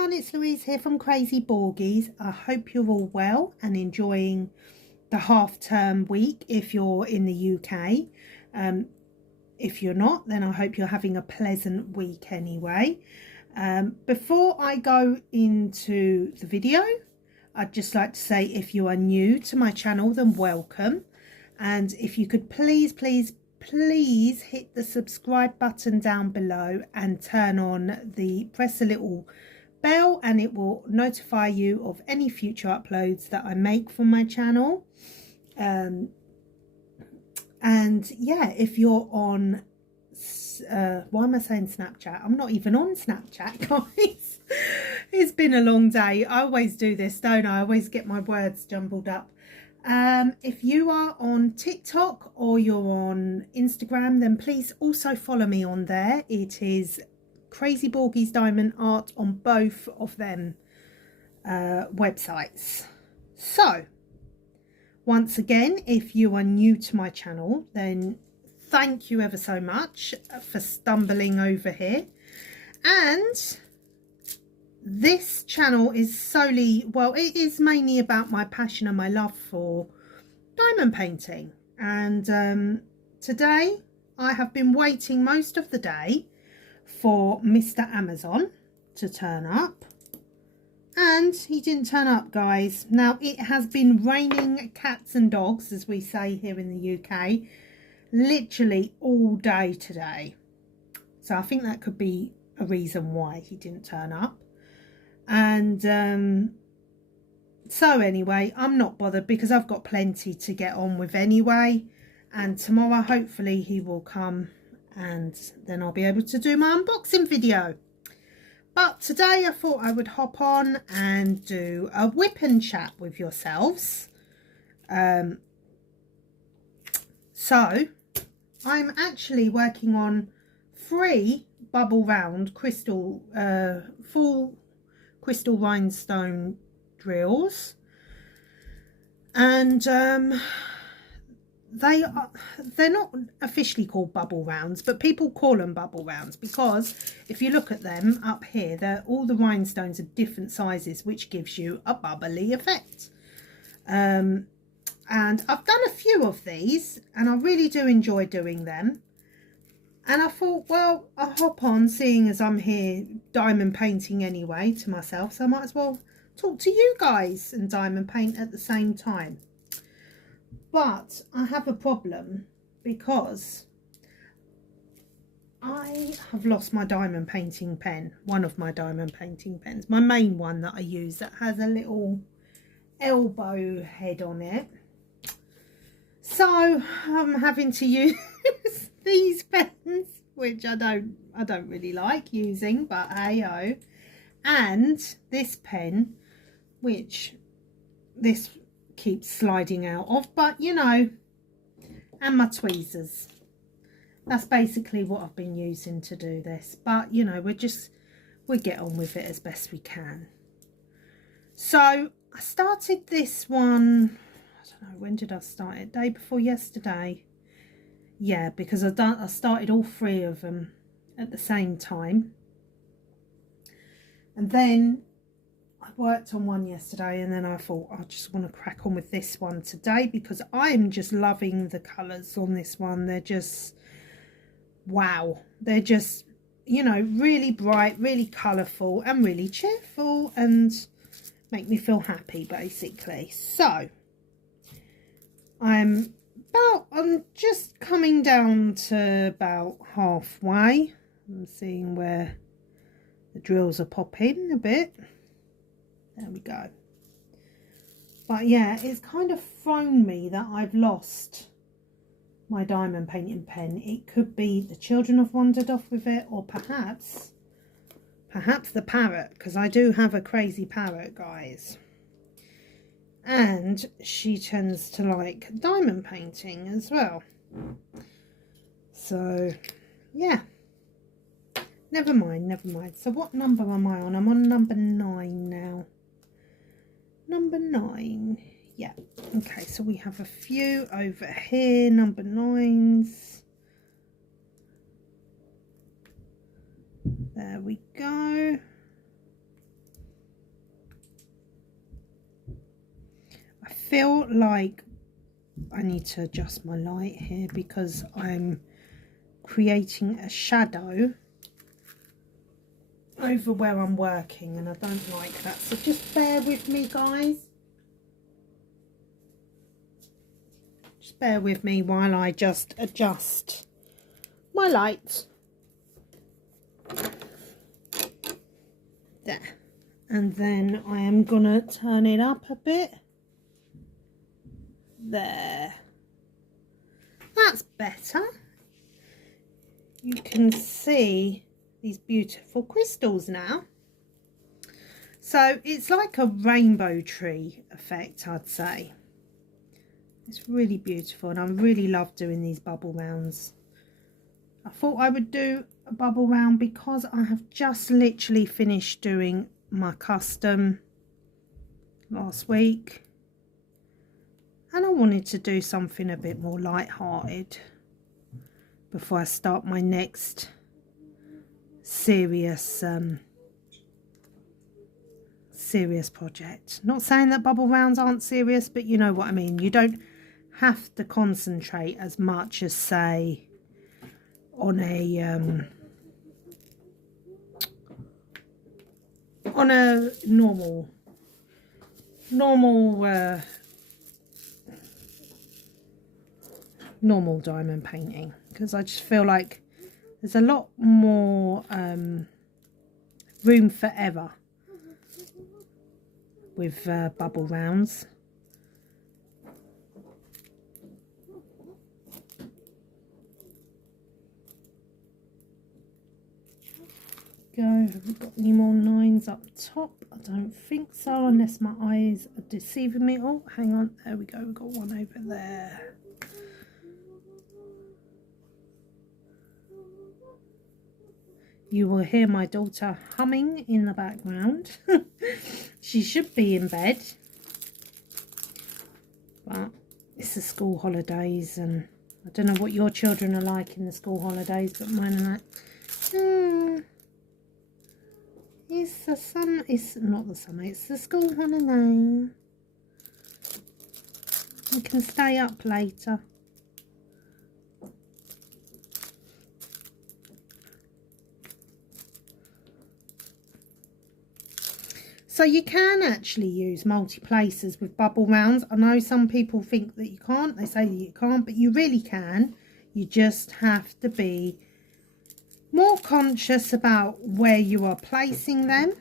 everyone, it's Louise here from Crazy Borgies. I hope you're all well and enjoying the half-term week if you're in the UK. If you're not, then I hope you're having a pleasant week anyway. Before I go into the video, I'd just like to say if you are new to my channel, then welcome. And if you could please hit the subscribe button down below and press the little bell, and it will notify you of any future uploads that I make from my channel. And yeah, if you're on why am I saying Snapchat? I'm not even on Snapchat, guys. It's been a long day. I always do this, don't I? I always get my words jumbled up. If you are on TikTok or you're on Instagram, then please also follow me on there. It is Crazy Borgies Diamond Art on both of them websites. So once again, if you are new to my channel, then thank you ever so much for stumbling over here. And this channel is solely, well, it is mainly about my passion and my love for diamond painting. And today I have been waiting most of the day for Mr. Amazon to turn up, and he didn't turn up, guys. Now, it has been raining cats and dogs, as we say here in the UK, literally all day today. So I think that could be a reason why he didn't turn up. And so anyway, I'm not bothered because I've got plenty to get on with anyway. And tomorrow, hopefully, he will come and then I'll be able to do my unboxing video. But today I thought I would hop on and do a whip and chat with yourselves. So I'm actually working on 3 bubble round crystal, full crystal rhinestone drills, and they're not officially called bubble rounds, but people call them bubble rounds because if you look at them up here, all the rhinestones are different sizes, which gives you a bubbly effect. And I've done a few of these and I really do enjoy doing them. And I thought, well, I'll hop on, seeing as I'm here diamond painting anyway to myself, so I might as well talk to you guys and diamond paint at the same time. But I have a problem because I have lost my diamond painting pen, one of my diamond painting pens, my main one that I use, that has a little elbow head on it. So I'm having to use these pens, which I don't really like using, but hey-oh. And this pen, which this keeps sliding out of, but you know, and my tweezers. That's basically what I've been using to do this, but you know, we get on with it as best we can. So I started this one, I don't know, when did I start it? Day before yesterday. Yeah, because I started all 3 of them at the same time. And then I worked on one yesterday, and then I thought I just want to crack on with this one today because I'm just loving the colours on this one. They're just, wow. They're just, you know, really bright, really colourful and really cheerful and make me feel happy, basically. So I'm just coming down to about halfway. I'm seeing where the drills are popping a bit. There we go. But yeah, it's kind of thrown me that I've lost my diamond painting pen. It could be the children have wandered off with it, or perhaps the parrot, because I do have a crazy parrot, guys. And she tends to like diamond painting as well. So yeah, never mind. So what number am I on? I'm on number 9 now. Number 9. Yeah, okay, so we have a few over here, number 9s. There we go. feel like I need to adjust my light here because I'm creating a shadow over where I'm working and I don't like that, so just bear with me, guys. Just bear with me while I just adjust my light. There. And then I am gonna turn it up a bit. There. That's better. You can see these beautiful crystals now. So it's like a rainbow tree effect, I'd say. It's really beautiful and I really love doing these bubble rounds. I thought I would do a bubble round because I have just literally finished doing my custom last week. And I wanted to do something a bit more light-hearted before I start my next serious project. Not saying that bubble rounds aren't serious, but you know what I mean. You don't have to concentrate as much as, say, on a normal diamond painting, because I just feel like there's a lot more room for error with bubble rounds. Have we got any more lines up top? I don't think so, unless my eyes are deceiving me. Oh, hang on, there we go, we've got one over there. You will hear my daughter humming in the background. She should be in bed, but it's the school holidays, and I don't know what your children are like in the school holidays, but mine are like, it's the summer, it's not the summer, it's the school holiday. We can stay up later. So you can actually use multi-places with bubble rounds. I know some people think that you can't, they say that you can't, but you really can. You just have to be more conscious about where you are placing them.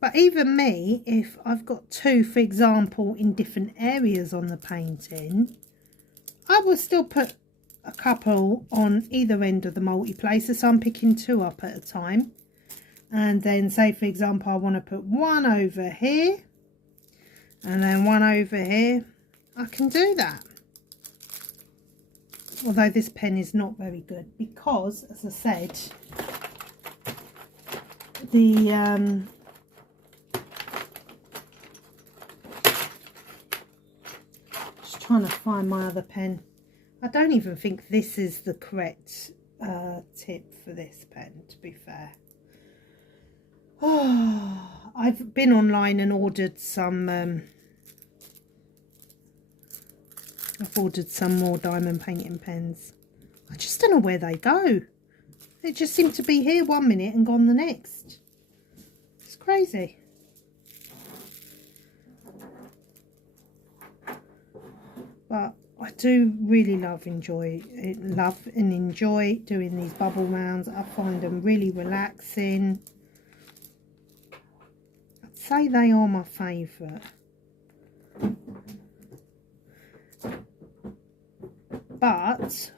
But even me, if I've got two, for example, in different areas on the painting, I will still put a couple on either end of the multi-placer, so I'm picking two up at a time. And then, say for example, I want to put one over here and then one over here, I can do that. Although this pen is not very good because, as I said, the just trying to find my other pen. I don't even think this is the correct tip for this pen, to be fair. Oh, I've been online and ordered some I've ordered some more diamond painting pens. I just don't know where they go. They just seem to be here one minute and gone the next. It's crazy. But I do really love and enjoy doing these bubble rounds. I find them really relaxing. I'd say they are my favourite. But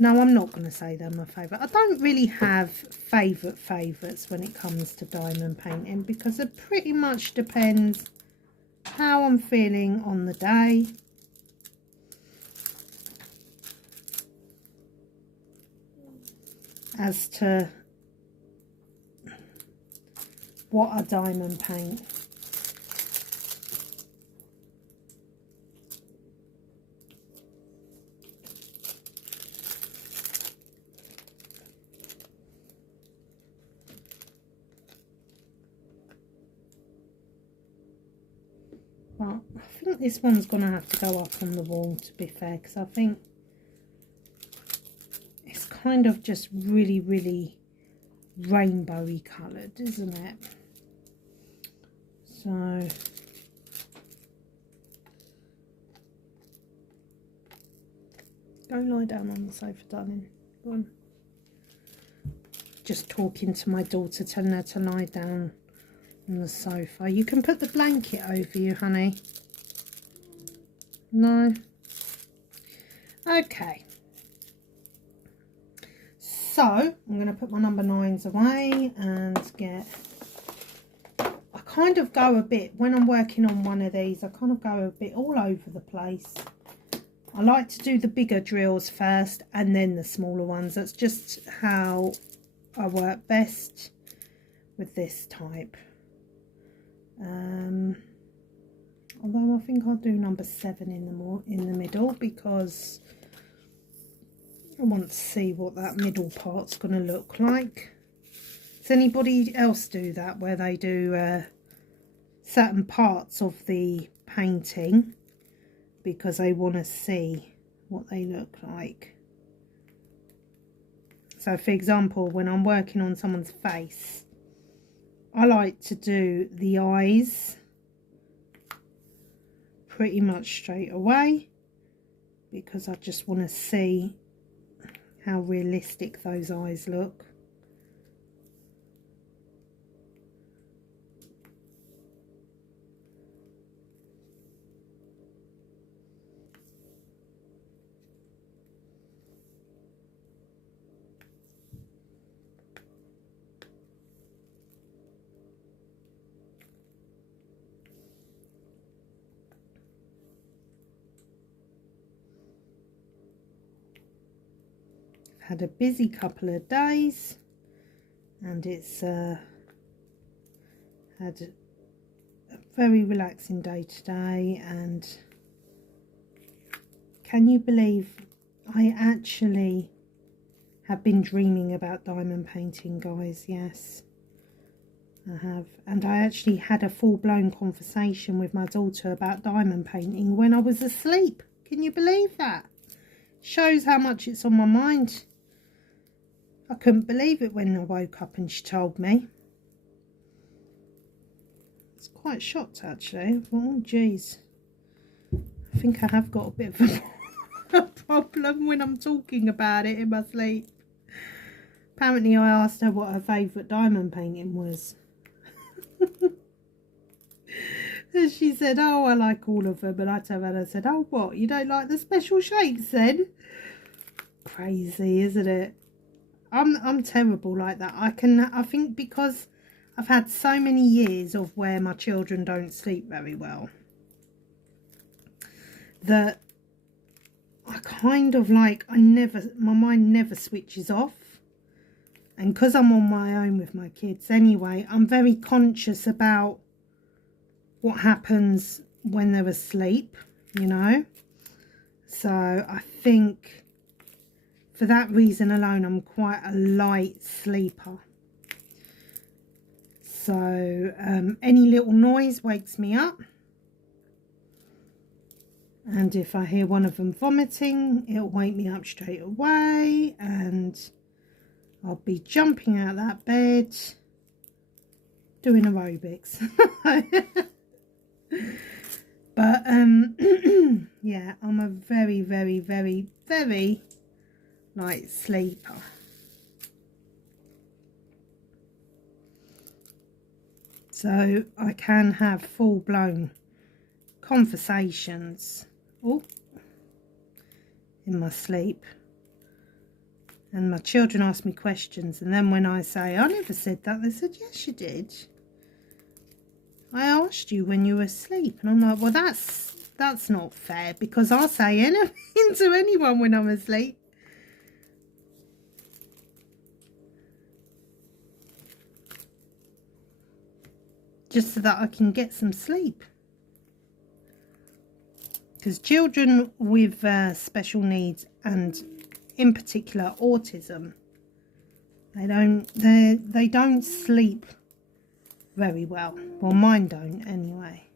no, I'm not going to say they're my favourite. I don't really have favourites when it comes to diamond painting, because it pretty much depends how I'm feeling on the day. As to what I diamond paint. think this one's going to have to go up on the wall, to be fair, because I think it's kind of just really, really rainbowy coloured, isn't it? So go lie down on the sofa, darling. Go on. Just talking to my daughter, telling her to lie down on the sofa. You can put the blanket over you, honey. No? Okay. So, I'm going to put my number 9s away and get... I kind of go a bit, when I'm working on one of these, I kind of go a bit all over the place. I like to do the bigger drills first and then the smaller ones. That's just how I work best with this type. Although I think I'll do number 7 in the middle, because I want to see what that middle part's going to look like. Does anybody else do that, where they do certain parts of the painting because they want to see what they look like? So for example, when I'm working on someone's face, I like to do the eyes pretty much straight away, because I just want to see how realistic those eyes look. Had a busy couple of days, and it's had a very relaxing day today. And can you believe I actually have been dreaming about diamond painting, guys? Yes, I have. And I actually had a full-blown conversation with my daughter about diamond painting when I was asleep. Can you believe that? Shows how much it's on my mind. I couldn't believe it when I woke up and she told me. I was quite shocked, actually. I thought, oh geez, I think I have got a bit of a problem when I'm talking about it in my sleep. Apparently I asked her what her favourite diamond painting was. And she said, oh, I like all of them. And I turned around and said, oh, what, you don't like the special shapes then? Crazy, isn't it? I'm terrible like that. I think because I've had so many years of where my children don't sleep very well, that I kind of like, my mind never switches off. And because I'm on my own with my kids anyway, I'm very conscious about what happens when they're asleep, you know. So I think for that reason alone, I'm quite a light sleeper. So any little noise wakes me up. And if I hear one of them vomiting, it'll wake me up straight away. And I'll be jumping out of that bed, doing aerobics. But yeah, I'm a very, very, very, very light sleeper. So I can have full-blown conversations in my sleep. And my children ask me questions, and then when I say, I never said that, they said, yes, you did. I asked you when you were asleep. And I'm like, well, that's not fair, because I'll say anything to anyone when I'm asleep. Just so that I can get some sleep. Because children with special needs, and in particular autism, they don't sleep very well. Well, mine don't anyway.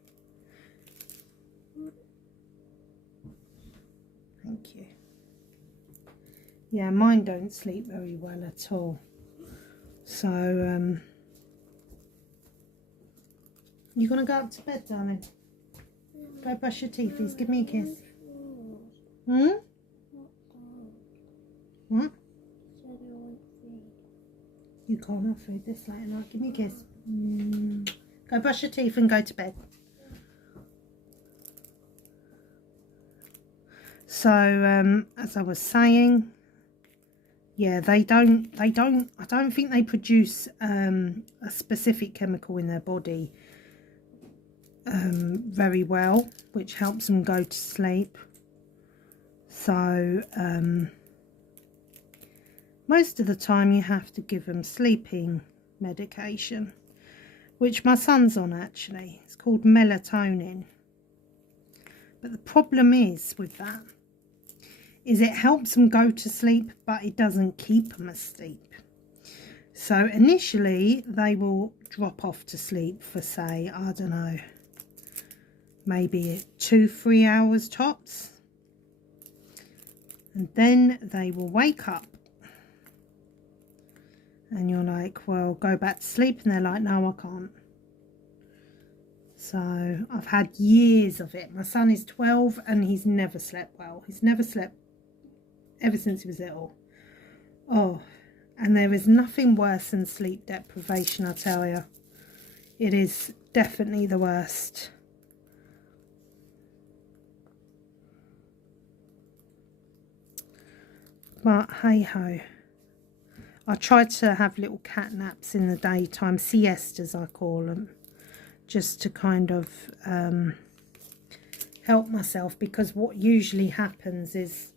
Thank you. Yeah, mine don't sleep very well at all. So, you gonna go up to bed, darling? Go brush your teeth, please. Give me a kiss. What? You can't have food this late at night. Give me a kiss. Go brush your teeth and go to bed. So, as I was saying, yeah, I don't think they produce a specific chemical in their body very well, which helps them go to sleep. So, most of the time you have to give them sleeping medication, which my son's on actually. It's called melatonin. But the problem is with that, is it helps them go to sleep, but it doesn't keep them asleep. So initially they will drop off to sleep for, say, I don't know, maybe 2-3 hours tops. And then they will wake up. And you're like, well, go back to sleep. And they're like, no, I can't. So I've had years of it. My son is 12 and he's never slept well. He's never slept ever since he was little. Oh, and there is nothing worse than sleep deprivation, I tell you. It is definitely the worst. But hey ho. I try to have little cat naps in the daytime, siestas I call them, just to kind of help myself, because what usually happens is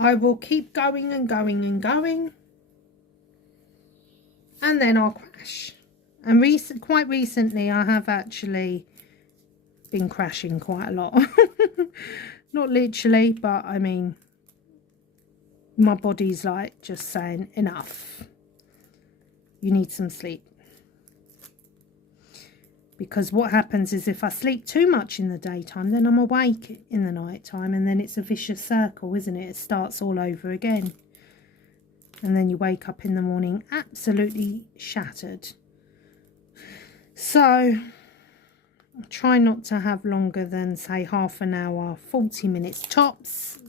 I will keep going and going and going, and then I'll crash. And quite recently I have actually been crashing quite a lot. Not literally, but I mean, my body's like just saying enough. You need some sleep. Because what happens is if I sleep too much in the daytime, then I'm awake in the night time, and then it's a vicious circle, isn't it? It starts all over again. And then you wake up in the morning absolutely shattered. So I try not to have longer than, say, half an hour, 40 minutes tops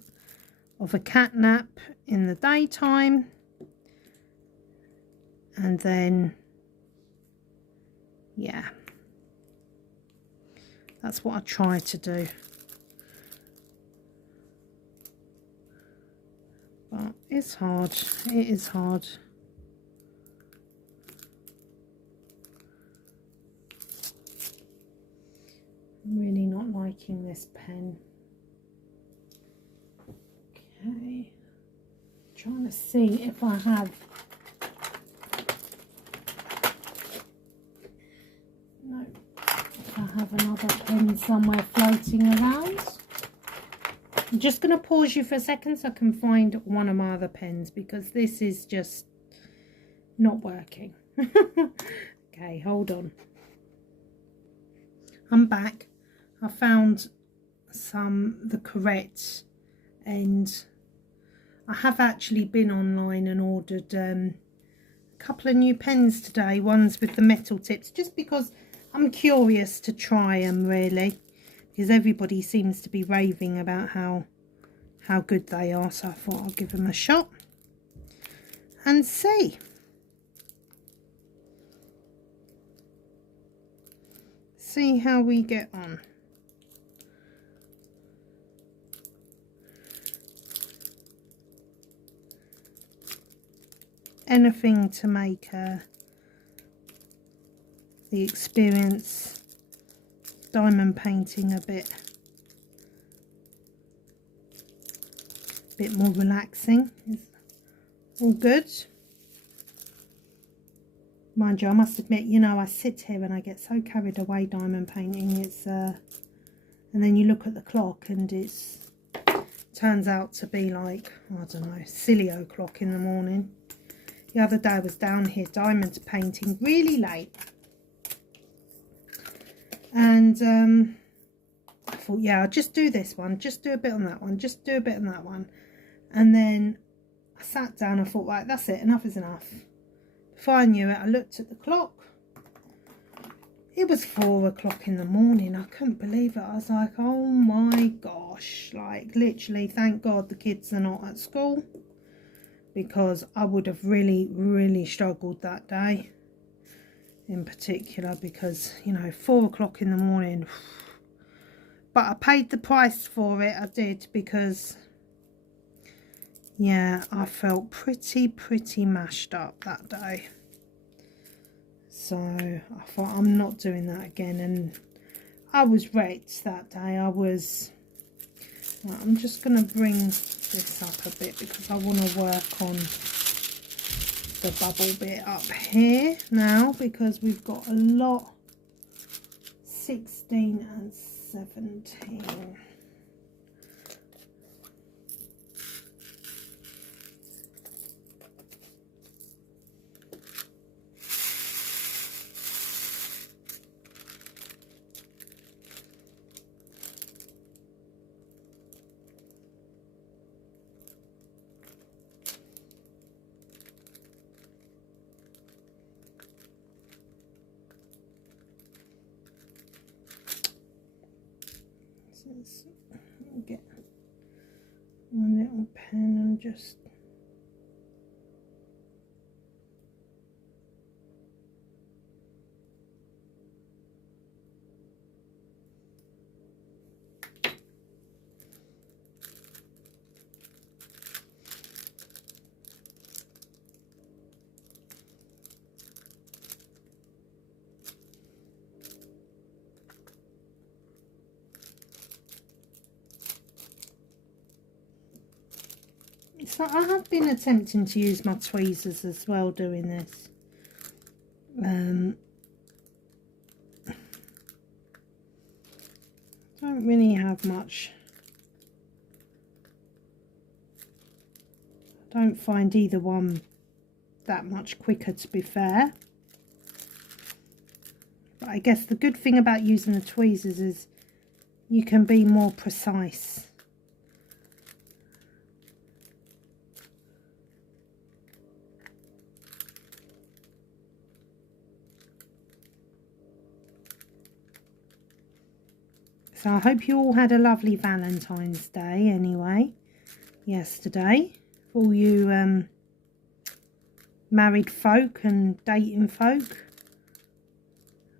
of a cat nap in the daytime. And then, yeah, that's what I try to do. But it's hard. It is hard. I'm really not liking this pen. Okay. Trying to see if I have. No. If I have another pen somewhere floating around. I'm just going to pause you for a second so I can find one of my other pens, because this is just not working. Okay, hold on. I'm back. I found the correct end. I have actually been online and ordered a couple of new pens today, ones with the metal tips, just because I'm curious to try them, really, because everybody seems to be raving about how good they are. So I thought I'll give them a shot and see. See how we get on. Anything to make the experience diamond painting a bit more relaxing. It's all good. Mind you, I must admit, you know, I sit here and I get so carried away diamond painting. It's and then you look at the clock and it's turns out to be like, I don't know, silly o'clock in the morning. The other day I was down here diamond painting really late, and I thought, yeah, I'll just do this one, just do a bit on that one, just do a bit on that one. And then I sat down, I thought, right, that's it, enough is enough. Before I knew it, I looked at the clock. It was 4 o'clock in the morning. I couldn't believe it. I was like, oh my gosh, like literally, thank God the kids are not at school, because I would have really struggled that day in particular, because, you know, 4 o'clock in the morning. But I paid the price for it, I did, because yeah, I felt pretty mashed up that day. So I thought, I'm not doing that again. And I was wrecked that day. I was... Right, I'm just going to bring this up a bit, because I want to work on the bubble bit up here now, because we've got a lot. 16 and 17. Get one little pen and just so I have been attempting to use my tweezers as well doing this. Don't really have much. I don't find either one that much quicker, to be fair. But I guess the good thing about using the tweezers is you can be more precise. So I hope you all had a lovely Valentine's Day anyway, yesterday. For all you married folk and dating folk.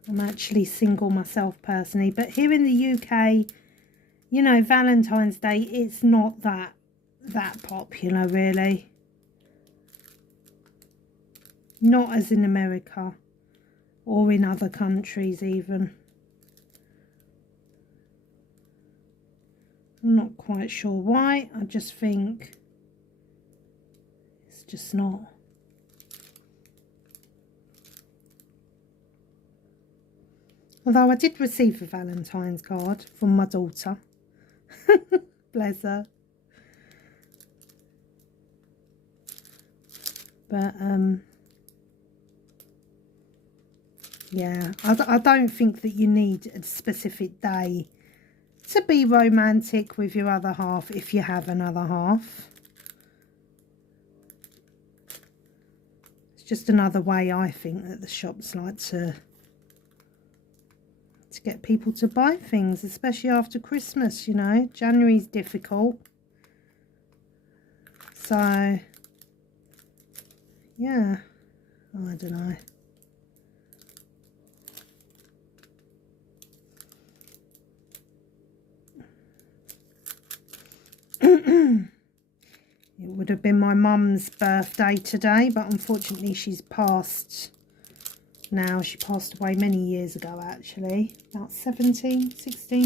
I'm actually single myself personally, but here in the UK, you know, Valentine's Day, it's not that popular really. Not as in America or in other countries even. I'm not quite sure why. I just think it's just not. Although I did receive a Valentine's card from my daughter. Bless her. But yeah, I don't think that you need a specific day to be romantic with your other half, if you have another half. It's just another way I think that the shops like to get people to buy things, especially after Christmas, you know. January's difficult. So, yeah, I don't know. It would have been my mum's birthday today, but unfortunately she's passed now. She passed away many years ago, actually, about 16,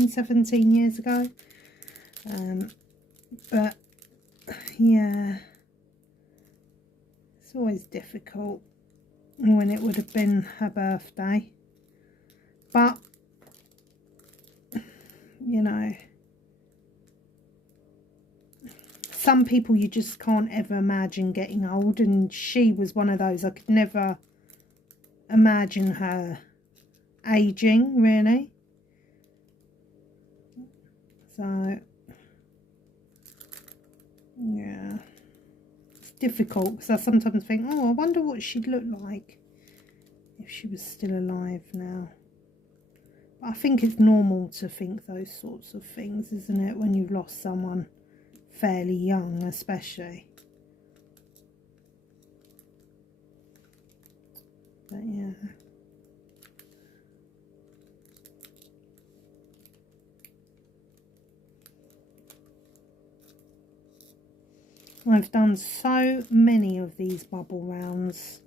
17 years ago. But yeah, it's always difficult when it would have been her birthday. But you know, some people you just can't ever imagine getting old, and she was one of those. I could never imagine her aging, really. So yeah, it's difficult because I sometimes think, oh, I wonder what she'd look like if she was still alive now. But I think it's normal to think those sorts of things, isn't it, when you've lost someone fairly young, especially. But yeah. I've done so many of these bubble rounds.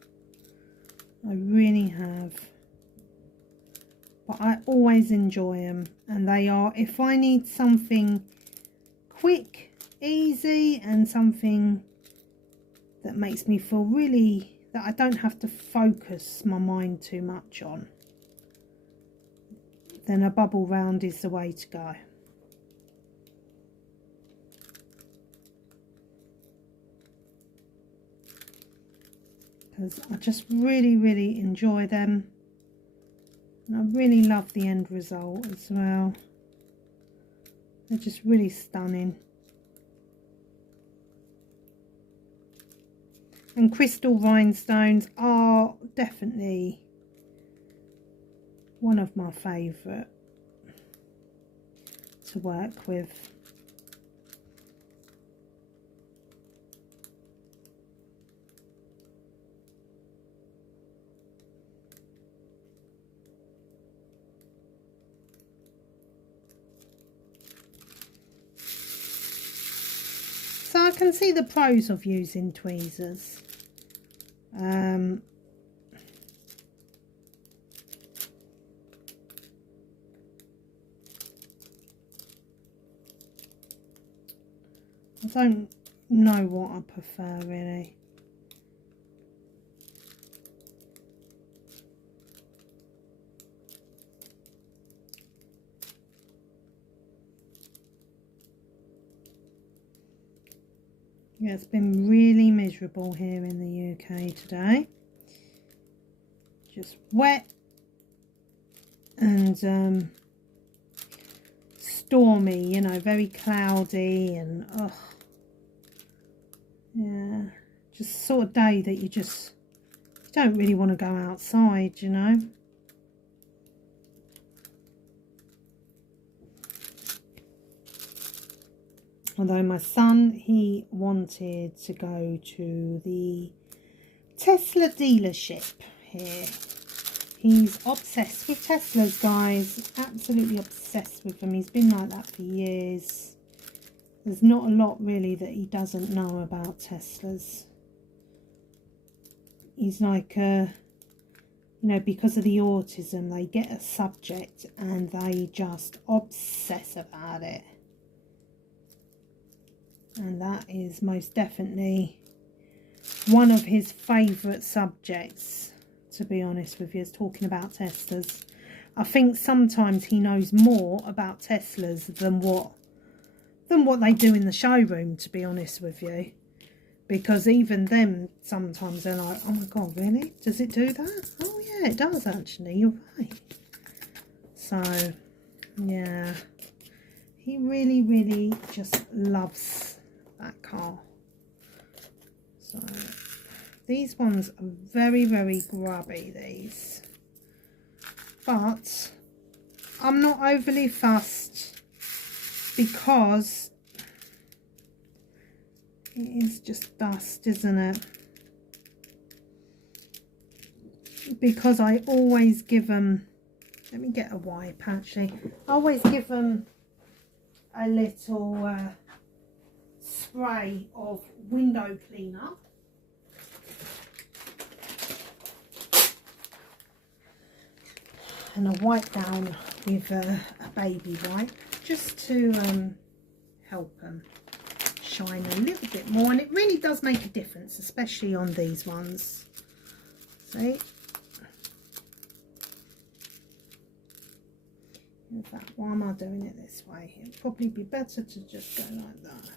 I really have. But I always enjoy them. And they are, if I need something quick, easy, and something that makes me feel really, that I don't have to focus my mind too much on, then a bubble round is the way to go. Because I just really enjoy them, and I really love the end result as well. They're just really stunning. And crystal rhinestones are definitely one of my favourite to work with. So I can see the pros of using tweezers. I don't know what I prefer really. Yeah, it's been really miserable here in the UK today. Just wet and stormy, you know, very cloudy, and yeah, just sort of day that you don't really want to go outside, you know. Although my son, he wanted to go to the Tesla dealership here. He's obsessed with Teslas, guys. Absolutely obsessed with them. He's been like that for years. There's not a lot really that he doesn't know about Teslas. He's like, you know, because of the autism, they get a subject and they just obsess about it. And that is most definitely one of his favourite subjects, to be honest with you, is talking about Teslas. I think sometimes he knows more about Teslas than what they do in the showroom, to be honest with you. Because even them, sometimes they're like, oh my god, really? Does it do that? Oh yeah, it does actually, you're right. So, yeah. He really just loves that car. So these ones are very grubby, these, but I'm not overly fussed because it is just dust, isn't it? Because I always give them, let me get a wipe actually, I always give them a little spray of window cleaner. And I wipe down with a baby wipe just to help them shine a little bit more. And it really does make a difference, especially on these ones. See? In fact, why am I doing it this way? It'd probably be better to just go like that.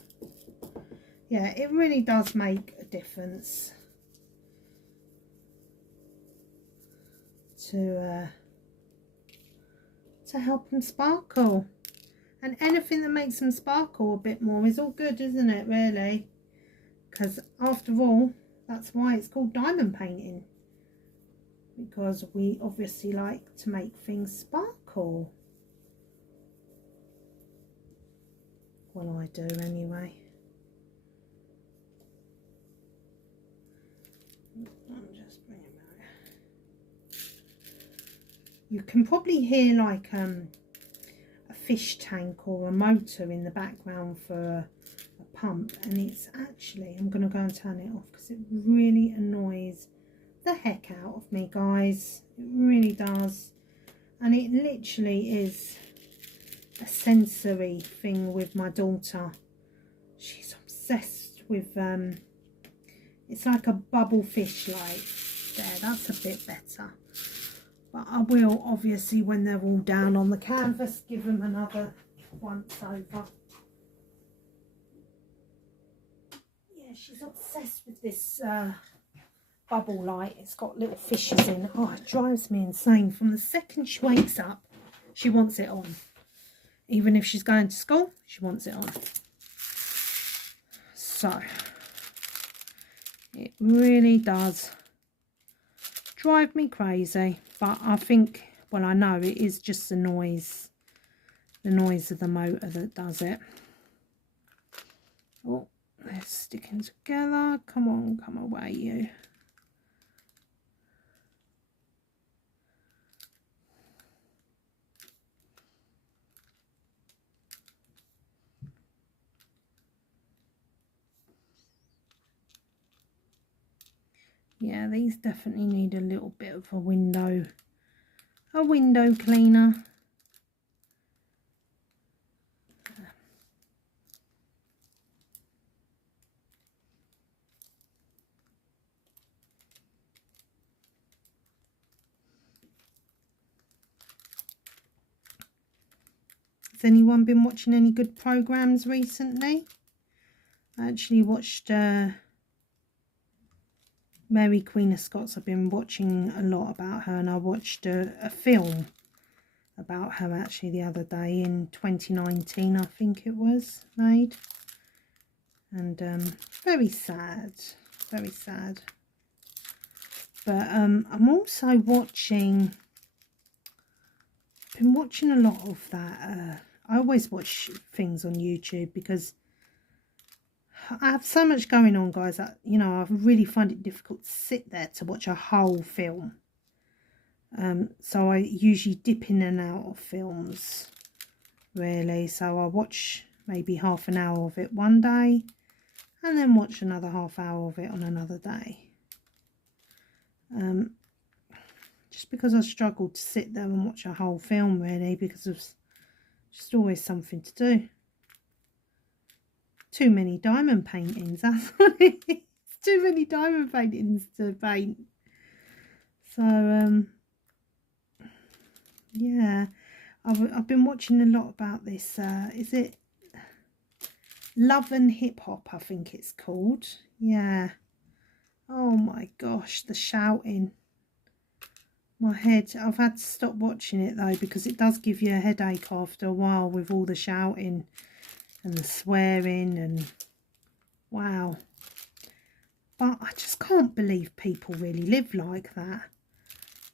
Yeah, it really does make a difference to help them sparkle. And anything that makes them sparkle a bit more is all good, isn't it, really? Because after all, that's why it's called diamond painting. Because we obviously like to make things sparkle. Well, I do anyway. I'm just bringing it back. You can probably hear like a fish tank or a motor in the background for a pump, and it's actually, I'm going to go and turn it off because it really annoys the heck out of me, guys. It really does. And it literally is a sensory thing with my daughter. She's obsessed with it's like a bubble fish light. There, that's a bit better. But I will obviously, when they're all down on the canvas, give them another once over. Yeah, she's obsessed with this bubble light. It's got little fishes in. Oh, it drives me insane. From the second she wakes up, she wants it on. Even if she's going to school, she wants it on. So, it really does drive me crazy. But I think, well, I know it is just the noise of the motor that does it. Oh, they're sticking together. Come on, come away, you. Yeah, these definitely need a little bit of a window cleaner. Has anyone been watching any good programs recently? I actually watched Mary Queen of Scots. I've been watching a lot about her, and I watched a film about her actually the other day in 2019, I think it was made. And very sad, very sad. But I'm also watching, been watching a lot of that. I always watch things on YouTube because I have so much going on, guys, that, you know, I really find it difficult to sit there to watch a whole film. So I usually dip in and out of films, really. So I watch maybe half an hour of it one day and then watch another half hour of it on another day. Just because I struggle to sit there and watch a whole film, really, because there's just always something to do. Too many diamond paintings, that's what it is. Too many diamond paintings to paint. So yeah, I've been watching a lot about this. Is it Love and Hip Hop, I think it's called. Yeah. Oh my gosh, the shouting. My head, I've had to stop watching it though, because it does give you a headache after a while with all the shouting and the swearing, and wow. But I just can't believe people really live like that.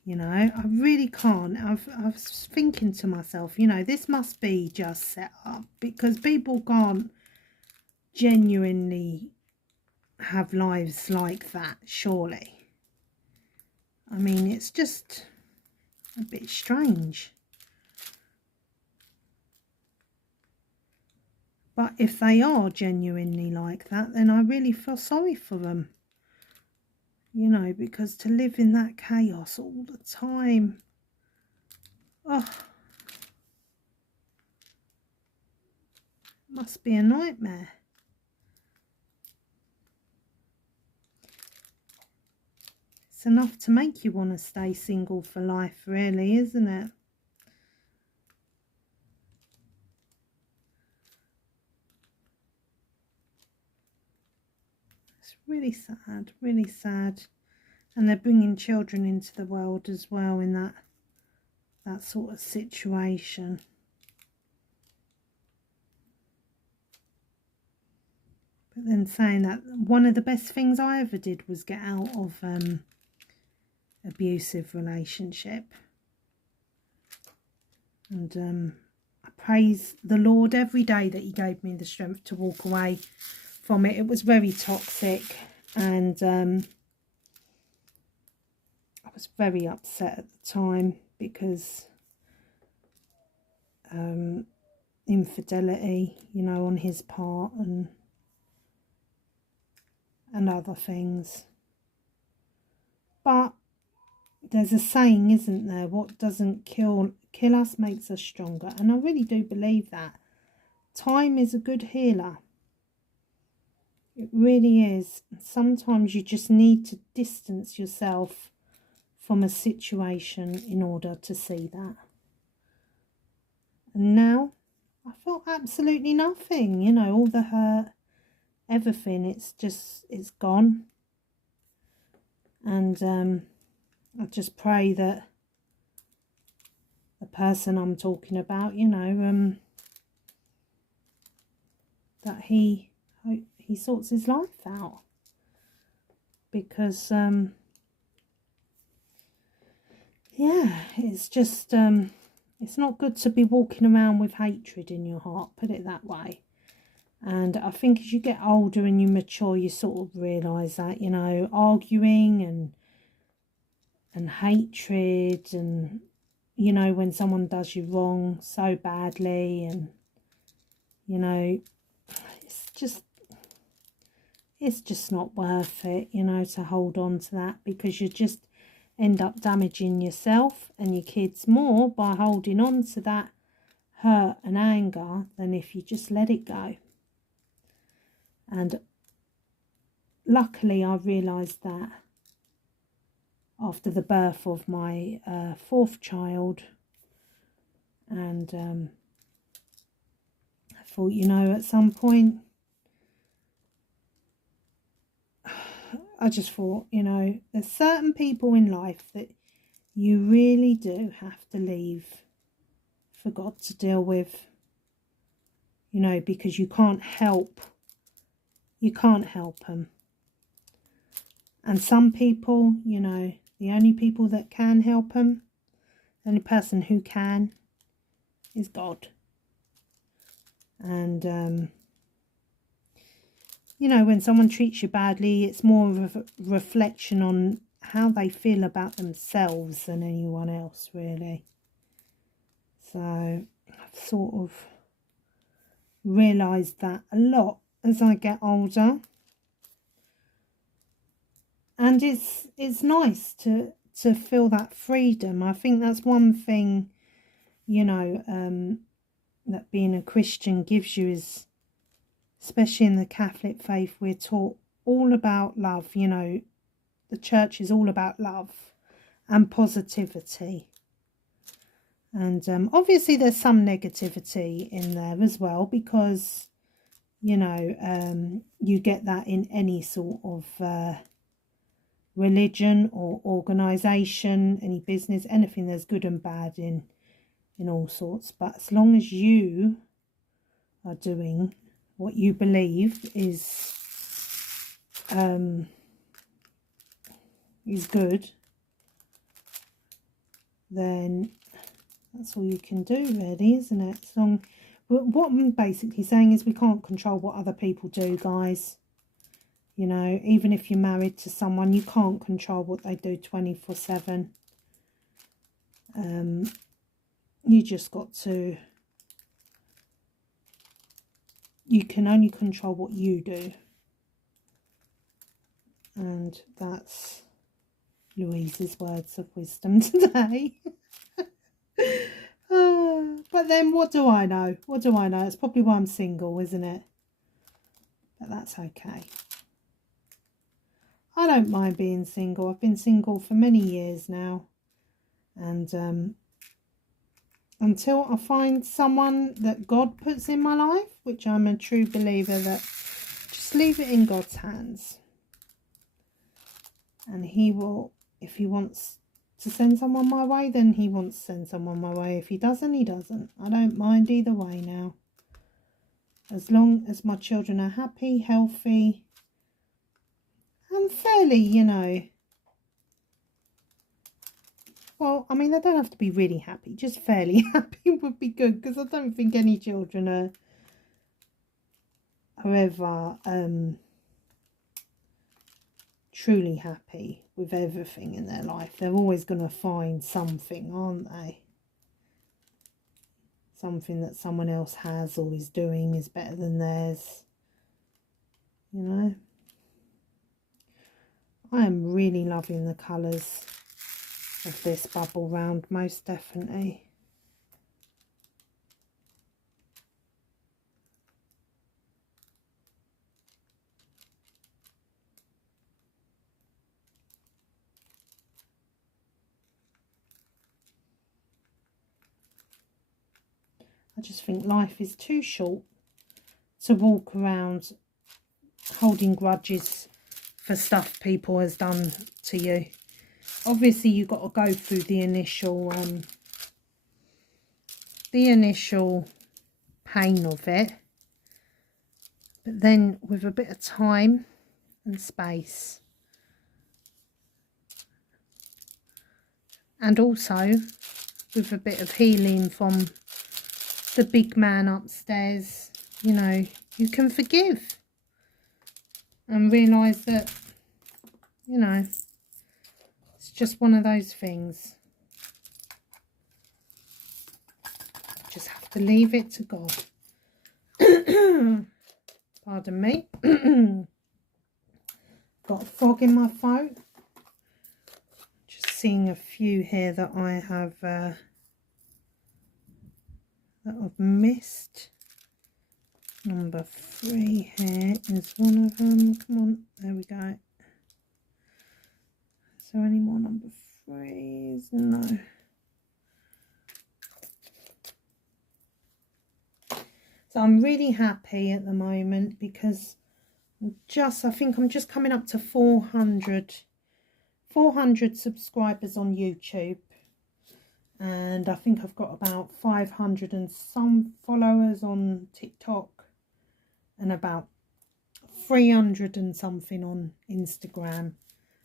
You know, I really can't. I was thinking to myself, you know, this must be just set up, because people can't genuinely have lives like that, surely. I mean, it's just a bit strange. But if they are genuinely like that, then I really feel sorry for them. You know, because to live in that chaos all the time, oh, must be a nightmare. It's enough to make you want to stay single for life, really, isn't it? It's really sad, really sad. And they're bringing children into the world as well in that sort of situation. But then saying that, one of the best things I ever did was get out of abusive relationship. And I praise the Lord every day that he gave me the strength to walk away from it. It was very toxic, and I was very upset at the time because infidelity, you know, on his part, and other things. But there's a saying, isn't there? What doesn't kill us makes us stronger. And I really do believe that. Time is a good healer. It really is. Sometimes you just need to distance yourself from a situation in order to see that. And now I felt absolutely nothing, you know, all the hurt, everything, it's gone. And I just pray that the person I'm talking about, you know, that he sorts his life out, because yeah, it's just it's not good to be walking around with hatred in your heart, put it that way. And I think as you get older and you mature, you sort of realise that, you know, arguing and hatred, and, you know, when someone does you wrong so badly, and, you know, it's just not worth it, you know, to hold on to that, because you just end up damaging yourself and your kids more by holding on to that hurt and anger than if you just let it go. And luckily I realised that after the birth of my fourth child, and I thought, you know, at some point I just thought, you know, there's certain people in life that you really do have to leave for God to deal with, you know, because you can't help them. And some people, you know, the only people that can help them, the only person who can, is God. And you know, when someone treats you badly, it's more of a reflection on how they feel about themselves than anyone else, really. So I've sort of realised that a lot as I get older. And it's nice to feel that freedom. I think that's one thing, you know, that being a Christian gives you, is, especially in the Catholic faith, we're taught all about love. You know, the church is all about love and positivity. And obviously there's some negativity in there as well, because, you know, you get that in any sort of religion or organisation, any business, anything. There's good and bad in all sorts. But as long as you are doing what you believe is good, then that's all you can do, really, isn't it? What I'm basically saying is we can't control what other people do, guys. You know, even if you're married to someone, you can't control what they do 24/7. You just got to, you can only control what you do. And that's Louise's words of wisdom today. But then what do I know? What do I know? It's probably why I'm single, isn't it? But that's okay. I don't mind being single. I've been single for many years now. And until I find someone that God puts in my life, which I'm a true believer that, just leave it in God's hands. And he will, if he wants to send someone my way, then he wants to send someone my way. If he doesn't, he doesn't. I don't mind either way now. as long as my children are happy, healthy, and fairly, you know, well, I mean, they don't have to be really happy, just fairly happy would be good, because I don't think any children are ever truly happy with everything in their life. They're always going to find something, aren't they? Something that someone else has or is doing is better than theirs, you know. I am really loving the colours of this bubble round, most definitely. I just think life is too short to walk around holding grudges for stuff people has done to you. Obviously, you've got to go through the initial pain of it, but then with a bit of time and space, and also with a bit of healing from the big man upstairs, you know, you can forgive and realise that, you know, it's just one of those things. Just have to leave it to God. Pardon me. Got a fog in my throat. Just seeing a few here that I have that I've missed. Number 3 here is one of them. Come on, there we go. Is there any more number 3s? No. So I'm really happy at the moment because I think I'm just coming up to 400 subscribers on YouTube, and I think I've got about 500 and some followers on TikTok, and about 300 and something on Instagram.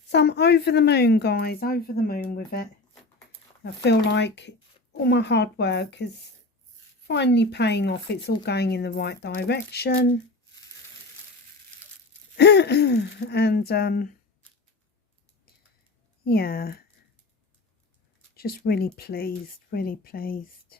So I'm over the moon, guys, over the moon with it. I feel like all my hard work is finally paying off. It's all going in the right direction. And yeah, just really pleased, really pleased.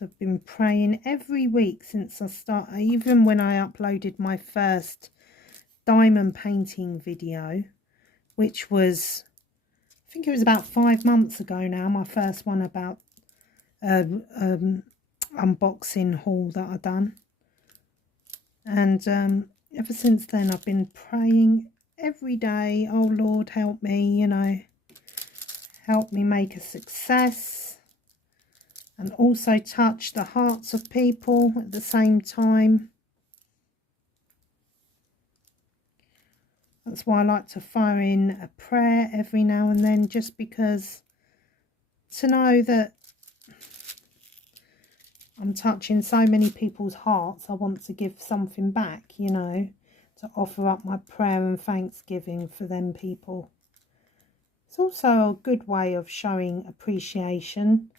I've been praying every week since I started, even when I uploaded my first diamond painting video, which was, I think it was about 5 months ago now, my first one about unboxing haul that I've done. And ever since then I've been praying every day, oh Lord, help me, you know, help me make a success. And also touch the hearts of people at the same time. That's why I like to throw in a prayer every now and then, just because to know that I'm touching so many people's hearts, I want to give something back, you know, to offer up my prayer and thanksgiving for them people. It's also a good way of showing appreciation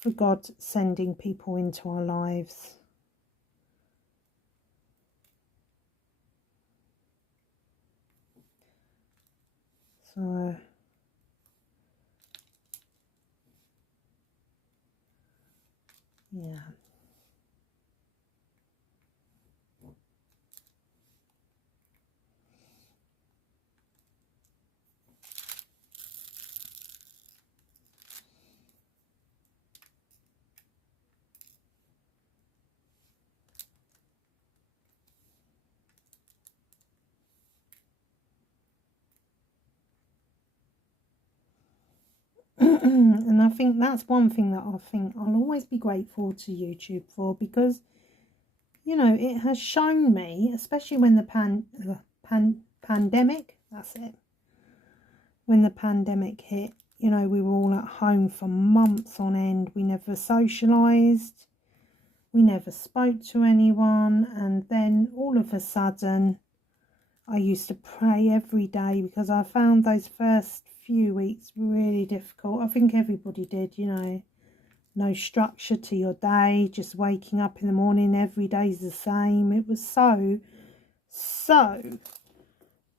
for God sending people into our lives. So yeah. And I think that's one thing that I think I'll always be grateful to YouTube for, because, you know, it has shown me, especially when the pandemic, that's it. When the pandemic hit, you know, we were all at home for months on end. We never socialised. We never spoke to anyone. And then all of a sudden, I used to pray every day, because I found those first few weeks really difficult. I think everybody did, you know. No structure to your day, just waking up in the morning, every day's the same. It was so